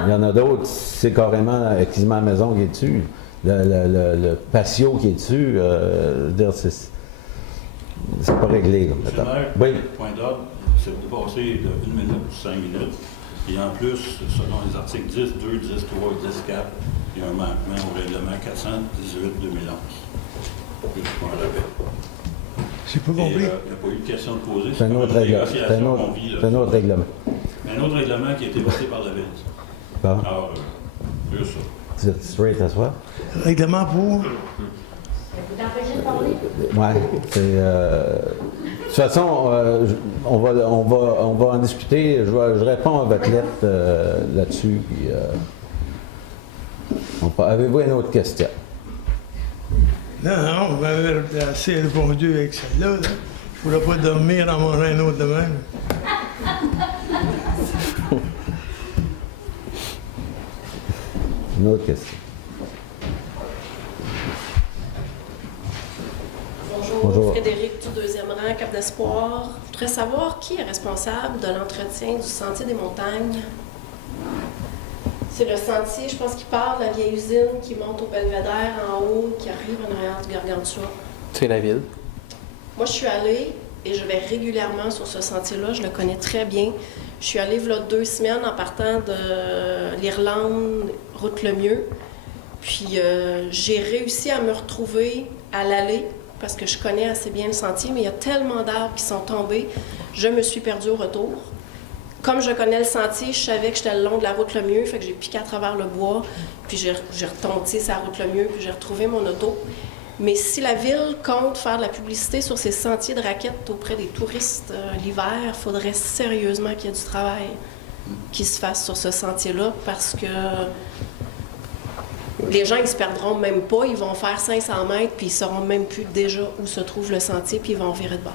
Il y en a d'autres, c'est carrément quasiment la maison qui est dessus. Le patio qui est dessus, je veux dire, c'est pas réglé. Là, M. le maire, oui. Point d'ordre, c'est dépassé de 1 minute ou 5 minutes. Et en plus, selon les articles 10, 2, 10, 3 et 10, 4, il y a un manquement au règlement 418-2011. Je prends un rappel. J'ai pas compris. Il n'y a pas eu de question de poser. C'est un autre règlement. C'est un autre règlement. Un autre règlement qui a été voté par la ville. Bon. Alors, juste ça. Vous êtes straight à soi? Règlement pour? Vous t'empêchez de parler? Oui, c'est... de toute façon, on va en discuter. Je réponds à votre lettre là-dessus. Avez-vous une autre question? Non, vous m'avez assez répondu avec celle-là. Là. Je ne pourrais pas dormir en mangeant un autre de même. Une autre question. Bonjour. Frédéric du 2e rang, Cap d'Espoir. Je voudrais savoir qui est responsable de l'entretien du sentier des montagnes. C'est le sentier, je pense, qui part de la vieille usine, qui monte au Belvédère en haut, qui arrive en arrière du Gargantua. C'est la ville. Moi, je suis allée et je vais régulièrement sur ce sentier-là. Je le connais très bien. Je suis allée là 2 semaines en partant de l'Irlande, route Lemieux. Puis j'ai réussi à me retrouver à l'aller parce que je connais assez bien le sentier, mais il y a tellement d'arbres qui sont tombés, je me suis perdue au retour. Comme je connais le sentier, je savais que j'étais le long de la route Lemieux, fait que j'ai piqué à travers le bois, puis j'ai retombé sa route Lemieux, puis j'ai retrouvé mon auto. Mais si la ville compte faire de la publicité sur ces sentiers de raquettes auprès des touristes l'hiver, il faudrait sérieusement qu'il y ait du travail qui se fasse sur ce sentier-là, parce que les gens, ils se perdront même pas. Ils vont faire 500 mètres, puis ils sauront même plus déjà où se trouve le sentier, puis ils vont virer de bord.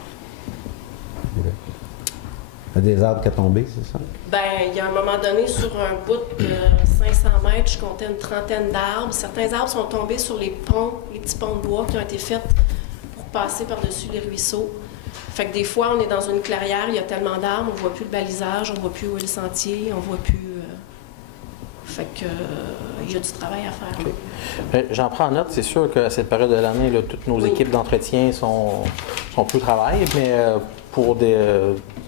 Il y a des arbres qui sont tombés, c'est ça? Bien, il y a un moment donné, sur un bout de 500 mètres, je comptais une trentaine d'arbres. Certains arbres sont tombés sur les ponts, les petits ponts de bois qui ont été faits pour passer par-dessus les ruisseaux. Fait que des fois, on est dans une clairière, il y a tellement d'arbres, on ne voit plus le balisage, on ne voit plus où est le sentier, on ne voit plus... Fait que il y a du travail à faire. Okay. J'en prends note. C'est sûr qu'à cette période de l'année, là, toutes nos équipes d'entretien sont plus au travail, mais pour des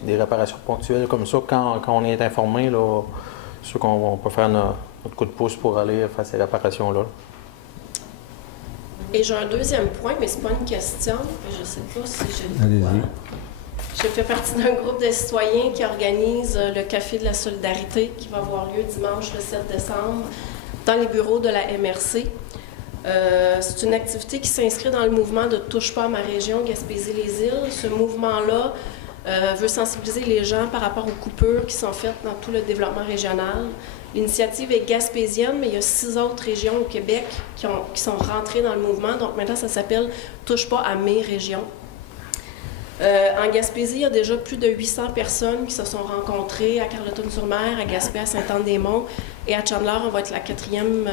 réparations ponctuelles comme ça, quand on est informé, là, c'est sûr qu'on peut faire notre coup de pouce pour aller faire ces réparations-là. Et j'ai un deuxième point, mais c'est pas une question. Je ne sais pas si j'ai le droit. Je fais partie d'un groupe de citoyens qui organise le Café de la Solidarité qui va avoir lieu dimanche le 7 décembre dans les bureaux de la MRC. C'est une activité qui s'inscrit dans le mouvement de « Touche pas à ma région, Gaspésie-les-Îles ». Ce mouvement-là veut sensibiliser les gens par rapport aux coupures qui sont faites dans tout le développement régional. L'initiative est gaspésienne, mais il y a 6 autres régions au Québec qui sont rentrées dans le mouvement. Donc maintenant, ça s'appelle « Touche pas à mes régions ». En Gaspésie, il y a déjà plus de 800 personnes qui se sont rencontrées à Carleton-sur-Mer, à Gaspé, à Sainte-Anne-des-Monts et à Chandler. On va être la 4e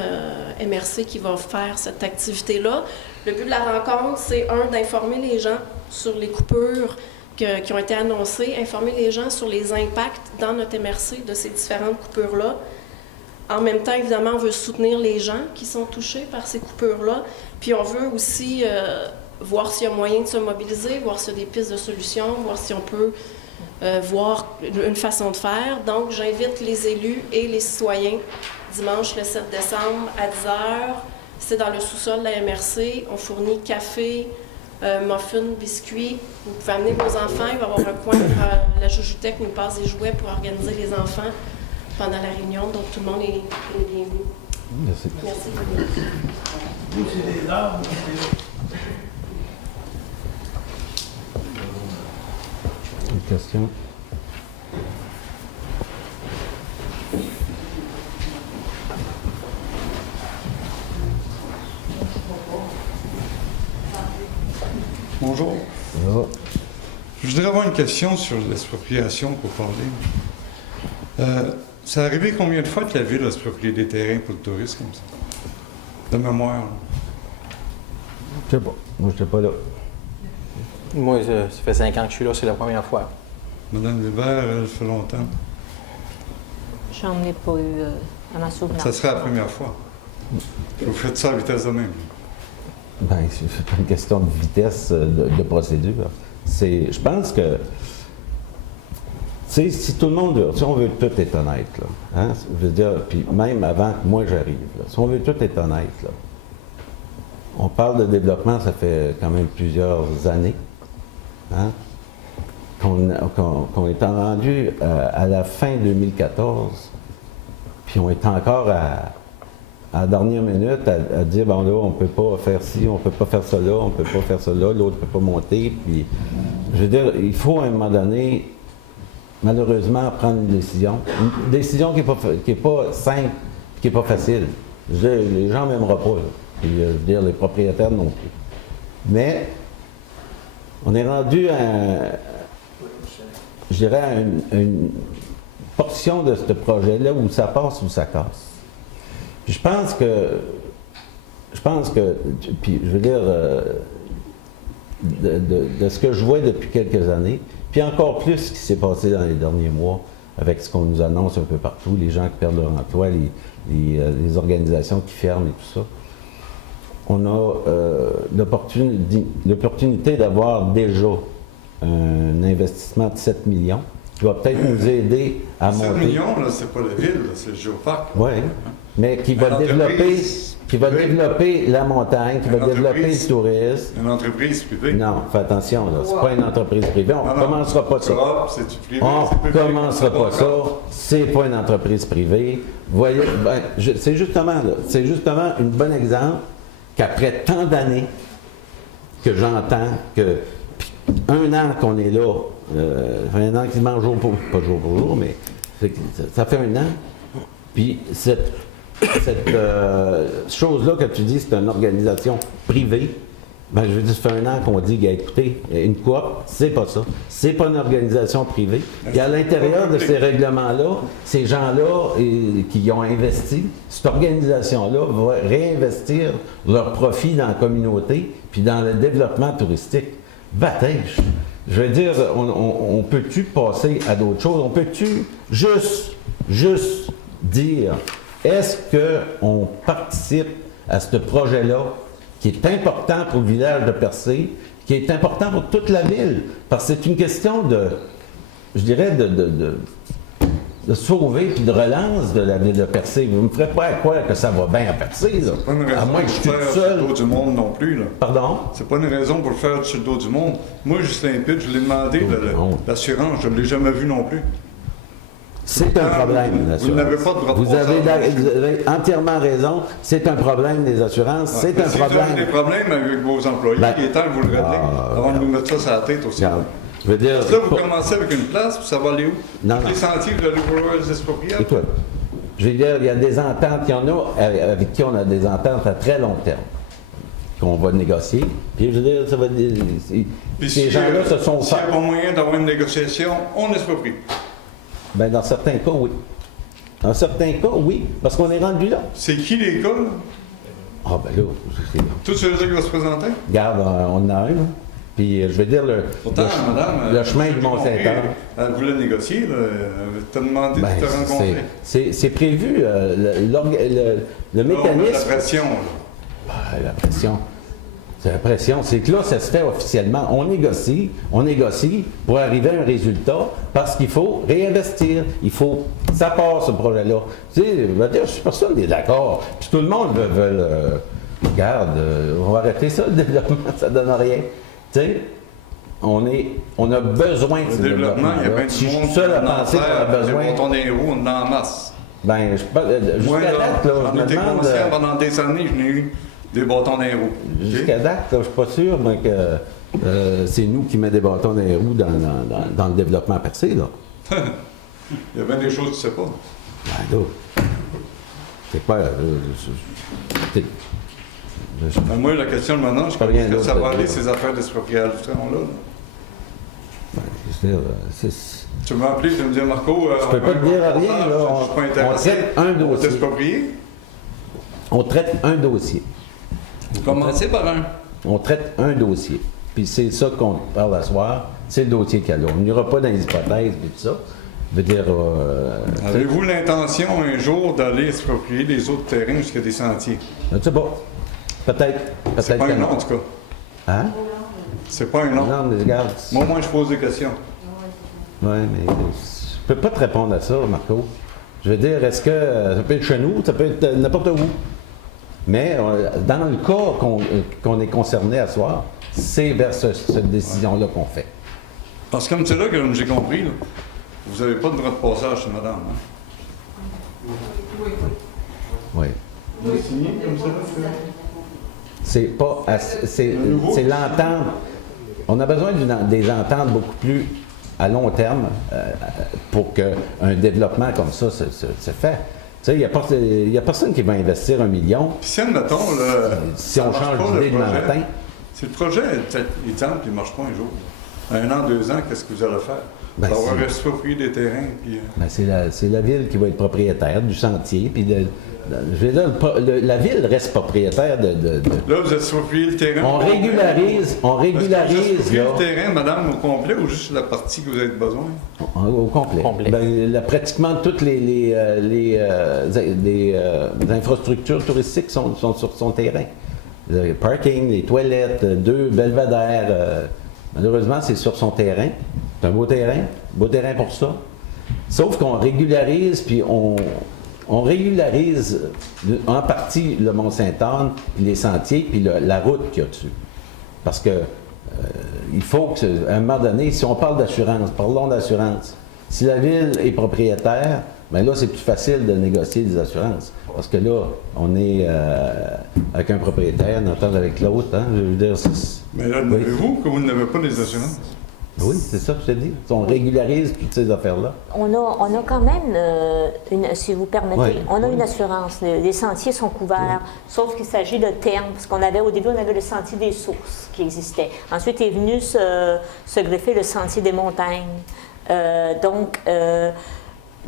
MRC qui va faire cette activité-là. Le but de la rencontre, c'est d'informer les gens sur les coupures qui ont été annoncées, informer les gens sur les impacts dans notre MRC de ces différentes coupures-là. En même temps, évidemment, on veut soutenir les gens qui sont touchés par ces coupures-là. Puis on veut aussi voir s'il y a moyen de se mobiliser, voir s'il y a des pistes de solutions, voir si on peut voir une façon de faire. Donc, j'invite les élus et les citoyens dimanche le 7 décembre à 10h. C'est dans le sous-sol de la MRC. On fournit café, muffins, biscuits. Vous pouvez amener vos enfants. Il va y avoir un coin pour la Joujutech nous passe des jouets pour organiser les enfants pendant la réunion. Donc, tout le monde est bienvenu. Merci. Merci. Une question? Bonjour. Bonjour. Je voudrais avoir une question sur l'expropriation pour parler. Ça est arrivé combien de fois que la ville a exproprié des terrains pour le tourisme comme ça? De mémoire. Là. Je sais pas. Moi, je n'étais pas là. Moi, ça fait 5 ans que je suis là, c'est la première fois. Madame Hébert, elle fait longtemps. J'en ai pas eu à ma souvenance. Ça serait la première fois. Vous faites ça à vitesse de même. Ben, c'est pas une question de vitesse de procédure. Je pense que, si tout le monde, si on veut tout être honnête, là, hein, je veux dire, puis même avant que moi j'arrive, là, si on veut tout être honnête, là, on parle de développement, ça fait quand même plusieurs années, hein, qu'on est rendu à la fin 2014, puis on est encore à la dernière minute à dire, bon là, on ne peut pas faire ci, on ne peut pas faire ça là, on ne peut pas faire ça là, l'autre ne peut pas monter. Puis, je veux dire, il faut à un moment donné, malheureusement, prendre une décision. Une décision qui n'est pas simple, qui n'est pas facile. Je veux dire, les gens ne m'aimeront pas. Là. Puis, je veux dire, les propriétaires non plus. Mais, on est rendu je dirais, à une portion de ce projet-là où ça passe ou ça casse. Puis je pense que, puis je veux dire, de ce que je vois depuis quelques années, puis encore plus ce qui s'est passé dans les derniers mois, avec ce qu'on nous annonce un peu partout, les gens qui perdent leur emploi, les organisations qui ferment et tout ça, on a l'opportunité d'avoir déjà un investissement de 7 millions qui va peut-être nous aider à 7 monter. millions, là, c'est pas la ville, c'est le géoparc. Oui, mais qui va développer la montagne, qui va développer le tourisme. Une entreprise privée? Non, fais attention, là, c'est pas une entreprise privée. On ne commencera pas ça. On ne commencera pas ça. C'est pas une entreprise privée. Vous voyez, ben, c'est justement un bon exemple qu'après tant d'années que j'entends que un an qu'on est là, un an qui mange jour pour jour, mais ça fait un an. Puis cette chose-là que tu dis, c'est une organisation privée. Ben, je veux dire, ça fait un an qu'on dit, écoutez, une coop, c'est pas ça. C'est pas une organisation privée. Et à l'intérieur de ces règlements-là, ces gens-là qui ont investi, cette organisation-là va réinvestir leur profit dans la communauté puis dans le développement touristique. Batège. Je veux dire, on peut-tu passer à d'autres choses? On peut-tu juste dire, est-ce qu'on participe à ce projet-là qui est important pour le village de Percé, qui est important pour toute la ville? Parce que c'est une question je dirais, de sauver puis de relance de la ville de Percé. Vous ne me ferez pas croire que ça va bien à Percé, là. Pas une raison À moins que je suis pour le tout faire seul. sur le dos du monde non plus. Là. Pardon? C'est pas une raison pour le faire sur le dos du monde. Moi, Justin Pitt, je l'ai demandé l'assurance, je ne l'ai jamais vu non plus. C'est un problème, l'assurance. Vous n'avez pas de droit de vous avez entièrement raison. C'est un problème, les assurances. Ouais, c'est un si problème. vous avez des problèmes avec vos employés, il est temps que vous le réglez avant de nous mettre ça sur la tête aussi. Regarde, je veux dire, Parce que là, vous commencez avec une place, puis ça va aller où? Non, Les sentiers, vous allez vouloir les exproprier? écoute, je veux dire, il y a des ententes, il y en a avec qui on a des ententes à très long terme. qu'on va négocier. Puis je veux dire, ça va... Puis ces gens-là se sont s'il n'y a pas moyen d'avoir une négociation, on exproprie. Ben, dans certains cas, oui. Dans certains cas, oui, parce qu'on est rendu là. C'est qui les cas, là? Ah, ben là, Tous ceux-là qui vont se présenter? regarde, on en a un, là. Puis, je veux dire, Pourtant, madame, le chemin du Mont-Saint-Anne. Elle voulait négocier, là. Elle t'a demandé Ben, de te rencontrer. c'est prévu, le mécanisme... La pression, là. Ben, la pression. C'est la pression. C'est que là, ça se fait officiellement. On négocie pour arriver à un résultat parce qu'il faut réinvestir. Il faut. Ça part, ce projet-là. Tu sais, personne n'est d'accord. Puis tout le monde veut regarde, on va arrêter ça, le développement, ça donne rien. Tu sais, on a besoin de ce développement. Il y a bien Si du je monde suis seul à qui en penser qu'on a enfer, besoin. des bâtons des roues, on en a en masse. Ben, Moi, jusqu'à date, là, je j'en me étais demande. conscient pendant des années, je n'ai eu des bâtons des roues. Jusqu'à date, là, je suis pas sûr moi, que c'est nous qui mettons des bâtons dans les roues dans le développement percé, là. Il y a bien des choses que tu sais pas. Ben là, c'est pas... Ben, moi, la question maintenant, je Pas rien pense que d'autre ça va à aller, dire. ces affaires d'expropriation-là. je veux dire, Tu m'as appelé, tu me dis, Marco, je peux pas te dire rien, là. je suis pas On intéressé. traite un On va dossier. t'exproprier. On traite un dossier. Vous commencez par un. On traite un dossier. Puis c'est ça qu'on parle à soir, c'est le dossier qu'il y a là. On n'ira pas dans les hypothèses et tout ça. Je veux dire... Avez-vous l'intention un jour d'aller exproprier les autres terrains jusqu'à des sentiers? Je ne sais pas. Peut-être. C'est pas un non, en tout cas. Hein? C'est pas un non. Non, mais regarde. Moi, je pose des questions. Oui, mais je peux pas te répondre à ça, Marco. Je veux dire, est-ce que ça peut être chez nous, ça peut être n'importe où. Mais dans le cas qu'on est concerné à soir, c'est vers cette décision-là qu'on fait. Parce que comme c'est là que j'ai compris, là, vous n'avez pas de droit de passage chez madame. Hein? Oui. Vous avez signé comme ça? C'est pas... C'est l'entente. On a besoin des ententes beaucoup plus à long terme pour qu'un développement comme ça se fait. Tu sais, il n'y a personne qui va investir 1 million. Puis si, admettons, là, si on change d'idée le matin. Si le projet, il tente, il ne marche pas un jour. 1 an, 2 ans, qu'est-ce que vous allez faire? Ben, Vous allez exproprier des terrains. Puis, ben, c'est la ville qui va être propriétaire du sentier. Puis je veux dire, la ville reste propriétaire de... Là, vous expropriez le terrain. On régularise, Vous expropriez là, le terrain, madame, au complet ou juste la partie que vous avez besoin? au complet. Ben, pratiquement toutes les infrastructures touristiques sont sur son terrain. Le parking, les toilettes, 2 belvédères. Malheureusement, c'est sur son terrain. C'est un beau terrain pour ça. Sauf qu'on régularise, puis on régularise en partie le Mont-Saint-Anne, puis les sentiers, puis la route qu'il y a dessus. Parce que il faut qu'à un moment donné, si on parle d'assurance, parlons d'assurance. Si la ville est propriétaire, bien là, c'est plus facile de négocier des assurances. Parce que là, on est avec un propriétaire, on entend avec l'autre. Hein, je veux dire, mais là, n'avez-vous que vous n'avez pas des assurances? Oui, c'est ça que je te dis. On régularise toutes ces affaires-là. On a quand même, si vous permettez, on a une assurance. Les sentiers sont couverts, sauf qu'il s'agit de termes, parce au début, on avait le sentier des sources qui existait. Ensuite est venu se greffer le sentier des montagnes. Il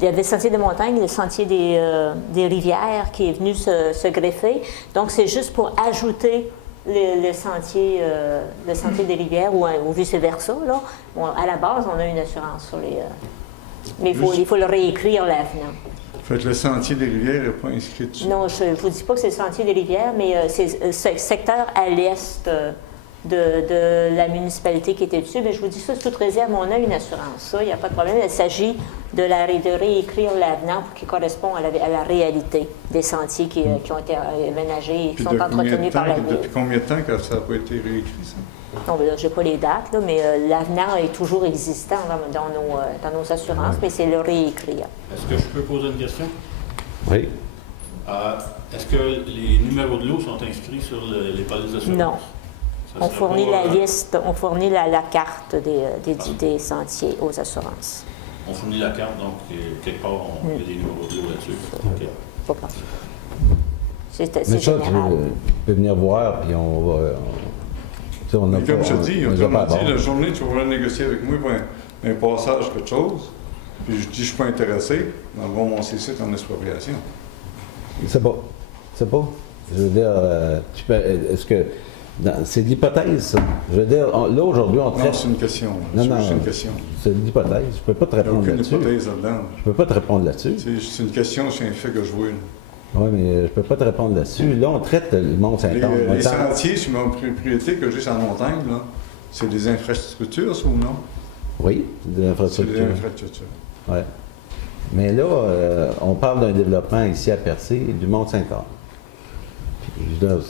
y avait le sentier des montagnes, le sentier des rivières qui est venu se greffer. Donc, c'est juste pour ajouter le sentier des rivières ou vice-versa. Là. Bon, à la base, on a une assurance sur les... mais il faut le réécrire, l'avenant. Fait que le sentier des rivières n'est pas inscrit dessus. Non, je ne vous dis pas que c'est le sentier des rivières, mais c'est ce secteur à l'est de la municipalité qui était dessus. Mais je vous dis ça sous toute réserve, on a une assurance. Ça, il n'y a pas de problème. Il s'agit de réécrire l'avenant pour qu'il corresponde à la réalité des sentiers qui ont été aménagés et qui sont entretenus par la ville. Depuis combien de temps que ça n'a pas été réécrit, ça? Non, je n'ai pas les dates, là, mais l'avenant est toujours existant dans nos assurances, mais c'est le réécrire. Est-ce que je peux poser une question? Oui. Est-ce que les numéros de lot sont inscrits sur les polices d'assurance? Non. On fournit la liste, on fournit la carte des sentiers aux assurances. On fournit la carte, donc quelque part, il y a des numéros de lot là-dessus. Okay. Pas parfait. C'est Mais ça, général. tu peux venir voir, puis on va... tu sais, on n'a Mais comme pas- je te dis, on les a autrement pas à dit, bord. la journée, tu vas vouloir négocier avec moi pour un passage, quelque chose, puis je dis je suis pas intéressé, on va mon CC en expropriation. C'est pas. C'est pas. Je veux dire, est-ce que... C'est de l'hypothèse, ça. Je veux dire, là, aujourd'hui, on traite... Non, c'est une question. Non, C'est non, juste une question. c'est de l'hypothèse. Je peux pas te Il n'y a répondre aucune là-dessus. hypothèse là-dedans. Je peux pas te répondre là-dessus. C'est une question, c'est un fait que je vois. là. Oui, mais je peux pas te répondre là-dessus. Là, on traite le Mont-Saint-Anne. Les sentiers sur ma propriété que j'ai sur la montagne, là, c'est des infrastructures, ça, ou non? Oui, c'est de C'est des l'infrastructure. infrastructures. Ouais. Mais là, on parle d'un développement ici à Percé du Mont-Saint-Anne.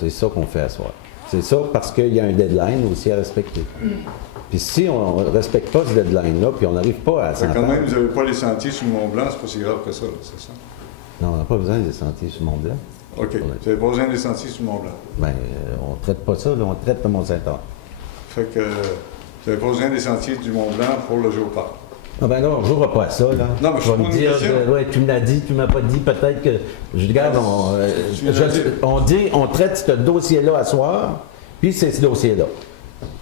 C'est ça qu'on fait à soir. C'est ça parce qu'il y a un deadline aussi à respecter. Puis si on ne respecte pas ce deadline-là, puis on n'arrive pas à Fait que quand s'entendre... même, vous n'avez pas les sentiers sur le Mont-Blanc, c'est pas si grave que ça, là, c'est ça? Non, on n'a pas besoin des sentiers sur le Mont-Blanc. OK. Vous n'avez pas besoin des sentiers sur le Mont-Blanc. Ben, on ne traite pas ça, là, on traite le Mont-Saint-Anne. Fait que vous n'avez pas besoin des sentiers du Mont-Blanc pour le géoparc. Ah ben non, on ne jouera pas à ça, là. Non, mais tu vas je me pose une dire, question. ouais, tu me l'as dit, tu ne m'as pas dit, peut-être que... Je regarde, Tu me l'as dit. on traite ce dossier-là à soir, puis c'est ce dossier-là.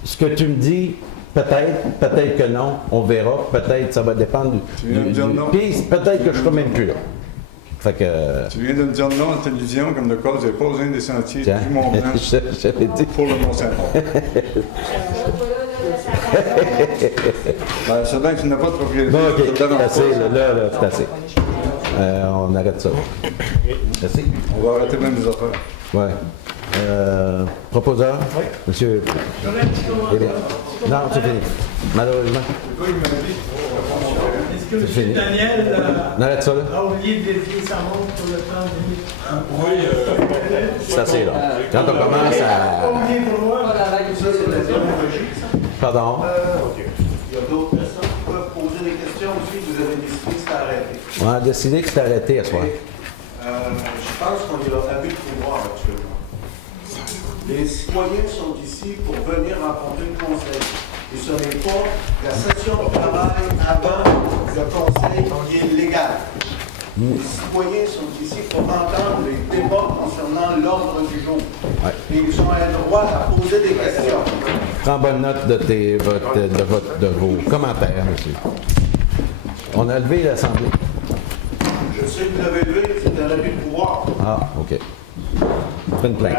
Ce que tu me dis, peut-être que non, on verra, peut-être ça va dépendre Tu viens de dire non. Puis peut-être que je ne serai même plus là. Fait que... Tu viens de me dire non en télévision, comme de quoi vous n'avez pas besoin des sentiers Tiens, du Mont-Blanc je l'ai dit. pour le Mont-Saint-Anne. Ben, c'est bien que tu n'as pas de propriété. Bon, je OK, te donne c'est assez, pas. là, c'est assez. On arrête ça. Merci. On va arrêter même les affaires. Ouais. Proposeur? Oui. Monsieur. Eh bien. Non, c'est fini. Malheureusement. Est-ce que C'est fini. M. Daniel On arrête ça, là. a oublié de dédier sa montre pour le temps de Oui, C'est assez, là. Quand on commence à... oublié pour moi. Pardon? Il y a d'autres personnes qui peuvent poser des questions aussi. Vous avez décidé que c'était arrêté. On a décidé que c'était arrêté à soir. Je pense qu'on est dans l'abus de pouvoir actuellement. Les citoyens sont ici pour venir rencontrer le conseil. Et ce n'est pas la session de travail avant le conseil qui est légal. Les citoyens sont ici pour entendre les débats concernant l'ordre du jour. Ouais. Et ils ont le droit à poser des questions. Prends bonne note de vos commentaires, monsieur. On a levé l'Assemblée. Je sais que vous l'avez levé, c'est un abus de pouvoir. Ah, OK. On fait une plainte.